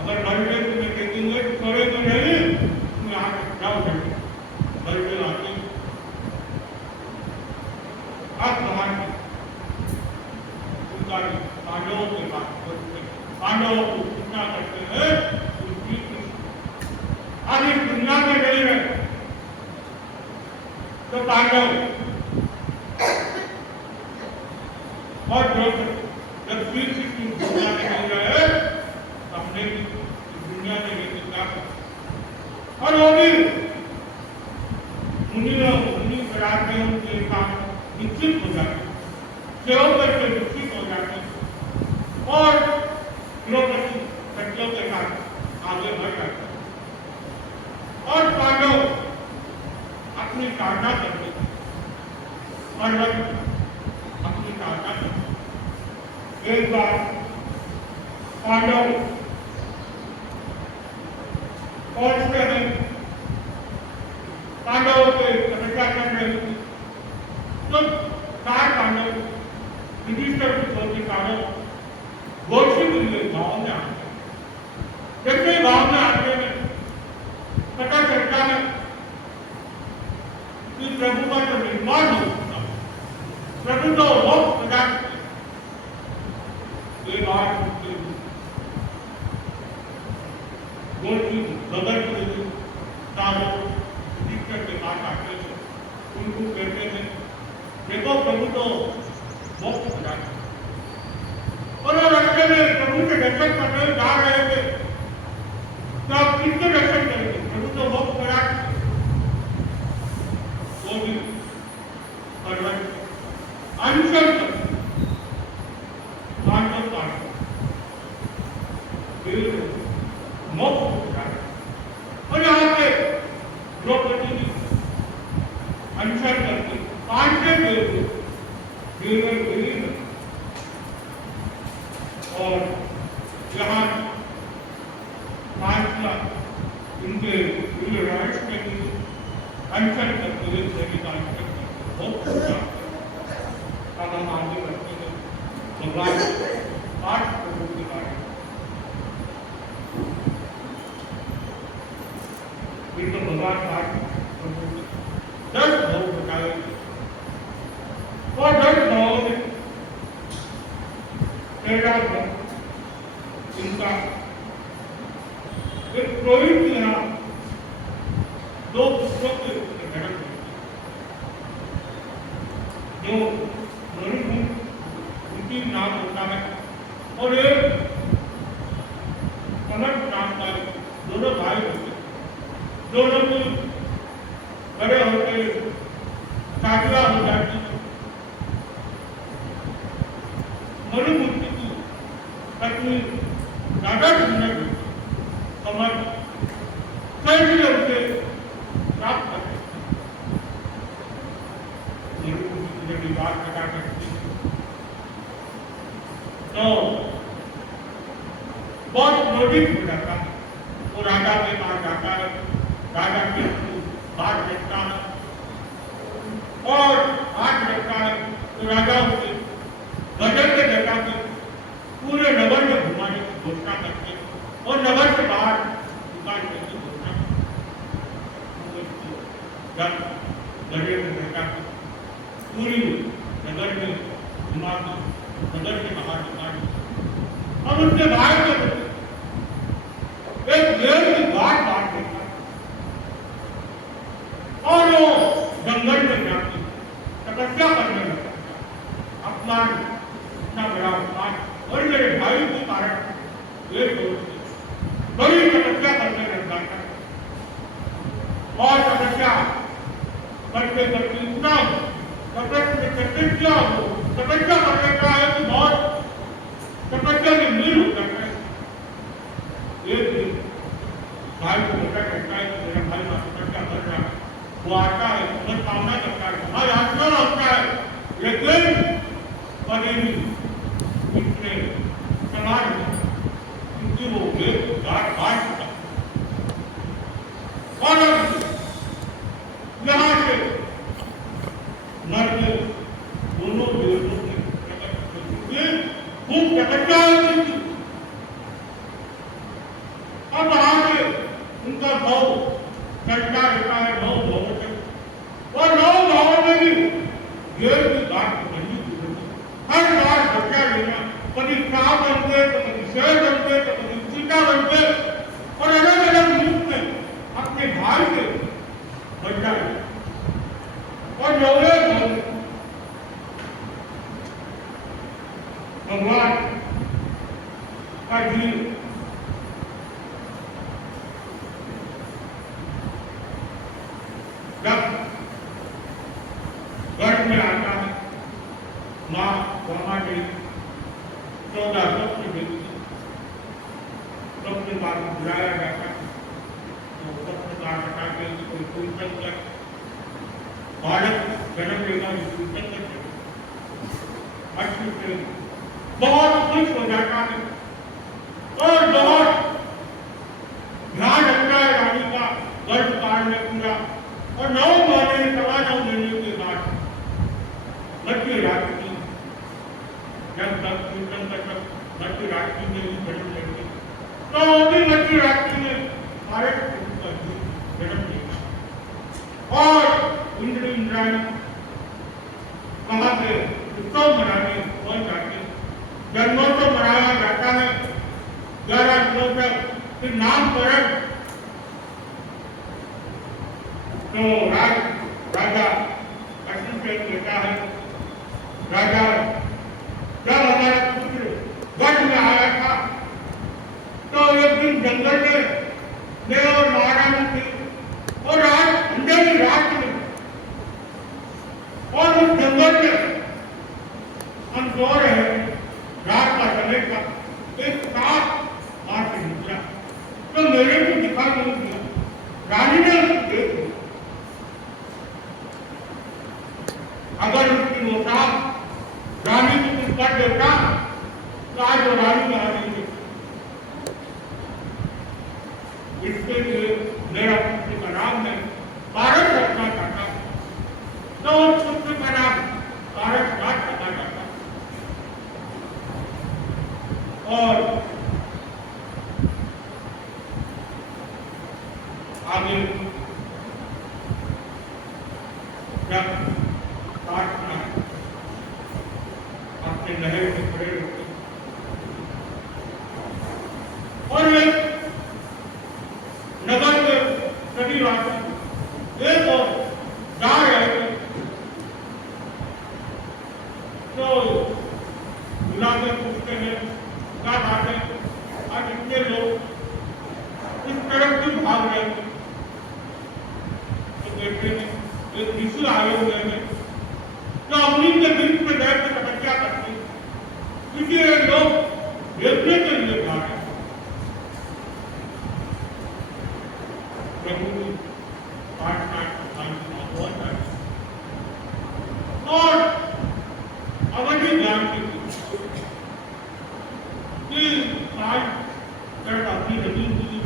अगर बलदेव तुम्हें देखेंगे तो छोड़ेंगे नहीं, तुम यहाँ से जाओ। बलदेव आते आप भगवान पांडवों के पास, पांडवों को सूचना करते हैं आगे दुनिया में नहीं है, तो पांडव और जब श्री कृष्ण दुनिया में मिल रहे अपने दुनिया में लेकर और वो भी मुनि पराग में उनके काम विकसित हो जाते सेवक करके विकसित हो जाते और द्रौपदी सत्यों के साथ आगे बढ़ जाते और पांडव अपनी साधना करते और अपनी साधना करते। एक बार पांडव पहुंचते हैं, पांडवों के तपस्या कर रहे थे तो चार पांडव युधिष्ठिर पुत्र के कारण गोष्ठी के लिए गांव में आते हैं। जैसे गांव में आते हैं पता चलता है कि प्रभु का जो निर्माण हो चुका, प्रभु तो लोक प्रजा ये बात गोष्ठी बगल के चारों युधिष्ठिर के पास आते हैं, उनको कहते हैं देखो प्रभु तो मोक्ष प्रजा और रास्ते में प्रभु के दर्शन करने जा रहे थे तो आप किसके दर्शन करेंगे? प्रभु तो मोक्ष प्रजा वो भी अनशन मोक्ष प्रजा और यहाँ पे द्रौपदी जी अनशन करके पांचवें और यहाँ पांचवा इनके राइट्स के लिए अनशन करते हुए सैनिक अनशन करते बहुत अच्छा हम आगे बढ़ते हैं भगवान पाठ प्रभु के बारे में तो भगवान पाठ प्रभु 10 भाव बताए और 10 भाव में तेरा इनका एक पुरोहित के यहाँ 2 पुस्तकों के धर्म जो उनकी नाम होता है और एक कनक नाम का दोनों भाई होते दोनों को बड़े होते शादियां हो जाती मनुमूर्ति की पत्नी राधा सुंदर कमर कैसे उसे प्राप्त करते मनुमूर्ति की जब बात कटा करती तो बहुत क्रोधित हो जाता है वो राजा के पास जाता है राजा के बात देखता है और हाथ देखता है तो राजा उसे गजल के जगह पे पूरे नगर में घुमाने की घोषणा करते और नगर से बाहर निकालने की घोषणा जब गजल के जगह पे पूरी नगर में घुमाकर नगर से बाहर निकाल अब उसके बाहर के एक देर की बात बात देखा और वो जंगल में जाती तपस्या करने लगा अपमान इतना बड़ा अपमान और मेरे भाई के कारण एक बड़ी तपस्या करने लग जाता और तपस्या करते करते इतना तपस्या हो तपस्या करने का है कि बहुत तपस्या में लीन हो जाता है। एक दिन भाई को पता करता है कि मेरा भाई का तपस्या कर रहा है वो आता है मैं सामना करता है हमारे आत्मा होता है लेकिन कभी भी इसने समाज में क्योंकि वो एक गाठ बांट चुका और यहाँ से मर्द दोनों देवों ने खूब तपस्या होती थी अब वहां से उनका भाव चलता रहता है 9 भावों तक और 9 भावों में भी देर की बात बनी हर बार बच्चा लेना कभी सांप बनते तो कभी शेर बनते तो कभी चीता बनते और अलग अलग रूप में अपने भाई से बच्चा जब गढ़ में आता है माँ वहाँ देवी 14 सबसे देवी सबसे बाद बुलाया जाता है तो सबसे बाद हटा के कोई कीर्तन कर बालक जन्म लेगा कीर्तन करके अच्छी से बहुत खुश हो जाता है और बहुत ध्यान रखता है रानी का गर्भकाल में पूरा और 9 महीने 9.25 महीने के बाद मध्य रात्रि जब तक कीर्तन तक मध्य रात्रि में भी जन्म लेंगे तो भी मध्य रात्रि में भारत का जन्म लेगा और इंद्राणी वहां से उत्सव मनाने पहुंच जाते जन्मोत्सव मनाया जाता है 11 दिनों तक फिर नामकरण तो राजा अश्विन से कहता है राजा जब हमारा पुत्र गढ़ में आया था तो एक दिन जंगल में मैं और महारानी थी और रात अंधेरी रात में और उस जंगल में हम सो रहे रात का समय था एक सांप वहां से निकला तो मेरे को दिखा नहीं दिया रानी ने उसको देख लिया अगर उसकी वो सांप रानी को कुछ कर देता तो आज वो रानी आ जाएंगे इसके लिए मेरा पुत्र का नाम है पारस रखना चाहता तो उस पुत्र का नाम पारस नाथ रखना चाहता और आगे जब प्रार्थना अपने नहर में खड़े होते और एक नगर में सभी वासी एक और जा रहे थे तो बुलाते पूछते हैं क्या बात है आज इतने लोग इस तरफ क्यों भाग रहे थे तो कहते हैं एक ऋषि आए हुए हैं तो अपनी के बीच में बैठ कर तपस्या करते इसलिए लोग देखने के लिए भाग रहे प्रभु और अवधि ज्ञान की आज सड़क अपनी लगी हुई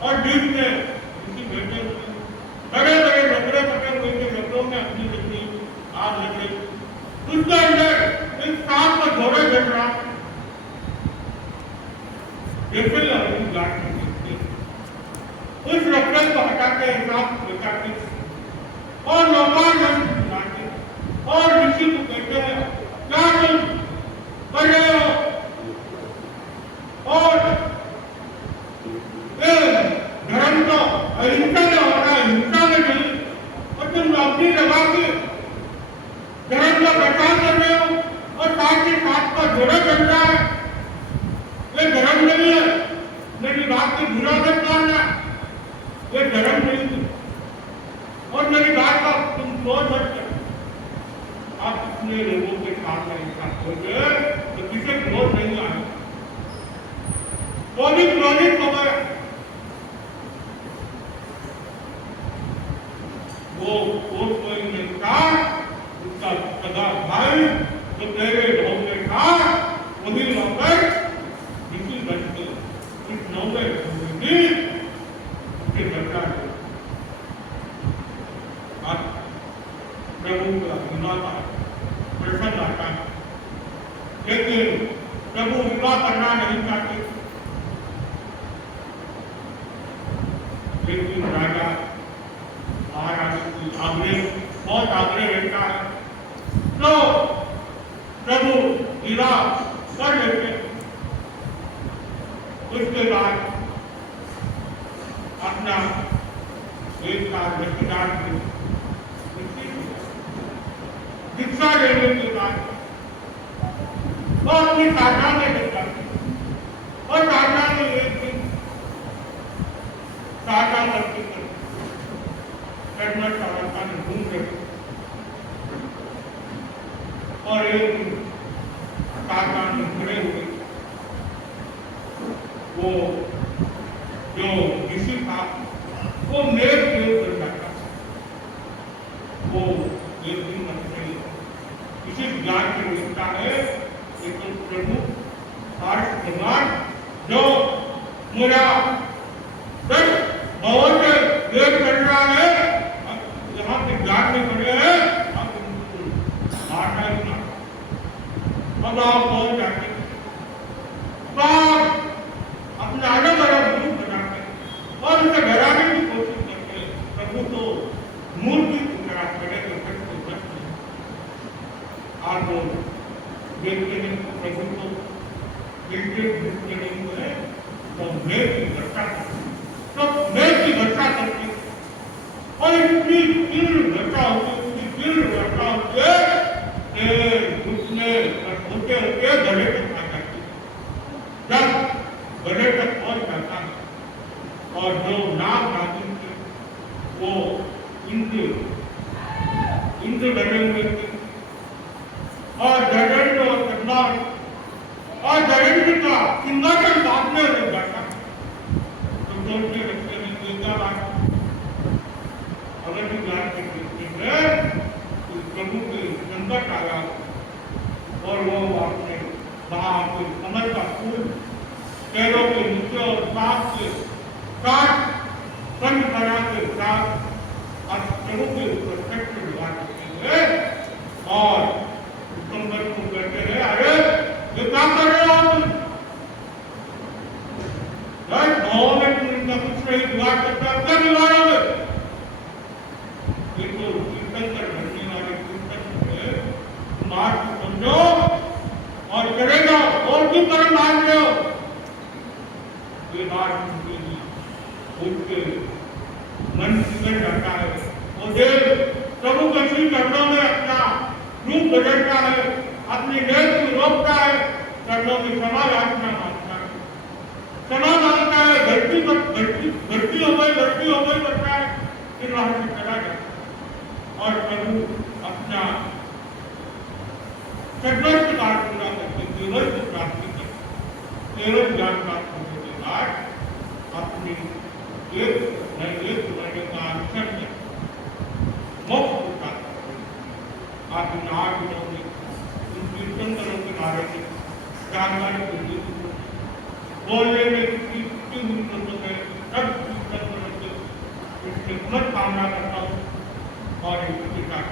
और बीच में इसी बैठे हुए बड़े बड़े नगरे पटे हुए थे नगरों में अपनी लगी आग लग रही उसके अंदर एक सांप का घोड़ा चल रहा जैसे अवधि ज्ञान की उस रक्षक को हटाते सांप बचाते और लोकान और ऋषि को कहते हैं क्या तुम कर रहे हो और धर्म तो अहिंसा में हो रहा है हिंसा में नहीं और तुम अपनी लगा के धर्म का प्रचार कर रहे हो और साथ ही साथ का जोड़ा चल रहा है ये धर्म नहीं है मेरी बात को बुरा मत मानना ये धर्म नहीं है और मेरी बात का तुम सोच मत कर आप इतने लोगों के साथ साथ हो गए तो किसी क्रोध नहीं आए वो भी क्रोधित हो गए वो कोई नहीं था उसका सगा भाई जो तेरे गाँव में था वही नौकर किसी बच्चे इस नौकर की उसके बच्चा आप प्रभु का विवाह प्रसन्न आता है लेकिन प्रभु विवाह करना नहीं चाहते लेकिन राजा महाराज की आग्रह बहुत आग्रह रहता है तो प्रभु विवाह कर लेते उसके बाद अपना एक साथ रिश्तेदार शिक्षा लेने के बाद वो अपनी साधना में लगता और साधना में एक दिन साधना करते चढ़ना चाहता है घूम रहे और एक काका में खड़े हुए वो जो ऋषि था वो नेक देव बन जाता है। वो एक दिन अपने इसी ज्ञान की विशेषता है कि तो प्रभु भगवान जो मेरा दस भवन में वेद कर रहा है यहाँ के ज्ञान में खड़े हैं अब मारना ही ना अब आप बहुत जाते अपने अलग अलग रूप बनाते और उसे डराने की कोशिश करते हैं। प्रभु तो मूर्ति की तरह खड़े होकर आप देखते हैं प्रभु को नहीं हुए तो मेघ की वर्षा तो मेघ की वर्षा करते और इतनी तीव्र वर्षा होती है घुटने होते होते गले तक आ जाती जब गले तक पहुंच जाता है और जो नाग नागिन थे वो इंद्र बने हुए थे और जडेंद्र और कन्नार और जडेंद्र का सिंहासन सामने लग जाता तो सोचने लगते हैं देखा बात अगर भी ज्ञान के दृष्टि में प्रभु के संकट आया और वो अपने वहां के कमल का फूल पैरों के नीचे और सांप के साथ कंठ बना के साथ प्रभु के ऊपर कष्ट लगा देते हुए और उत्तमगढ़ को कहते हैं अरे ये क्या कर रहे हो आप में तुम इनका कुछ नहीं बिगाड़ सकता क्या बिगाड़ोगे ये तो कीर्तन कर बनने वाले कीर्तन तुम आज समझो और करेगा और क्यों कर मान रहे हो ये बात उनके लिए उनके मन बिगड़ जाता है वो देव प्रभु के श्री चरणों में अपना रूप बदलता है अपनी देह को रोकता है चरणों में क्षमा याचना मांगता है क्षमा मांगता है गलती हो गई करता है फिर वहां से चला जाता और प्रभु अपना चतुर्थ कार्य पूरा करके केवल की प्राप्ति करते केवल ज्ञान प्राप्त होने के बाद अपनी एक महीने का अवसर में मोक्ष को प्राप्त करते आप इन 8 दिनों में इन कीर्तनों के बारे में जानकारी को बोलने में कितनी हुई है सब कीर्तन इसकी मत कामना करता हूँ और इसके साथ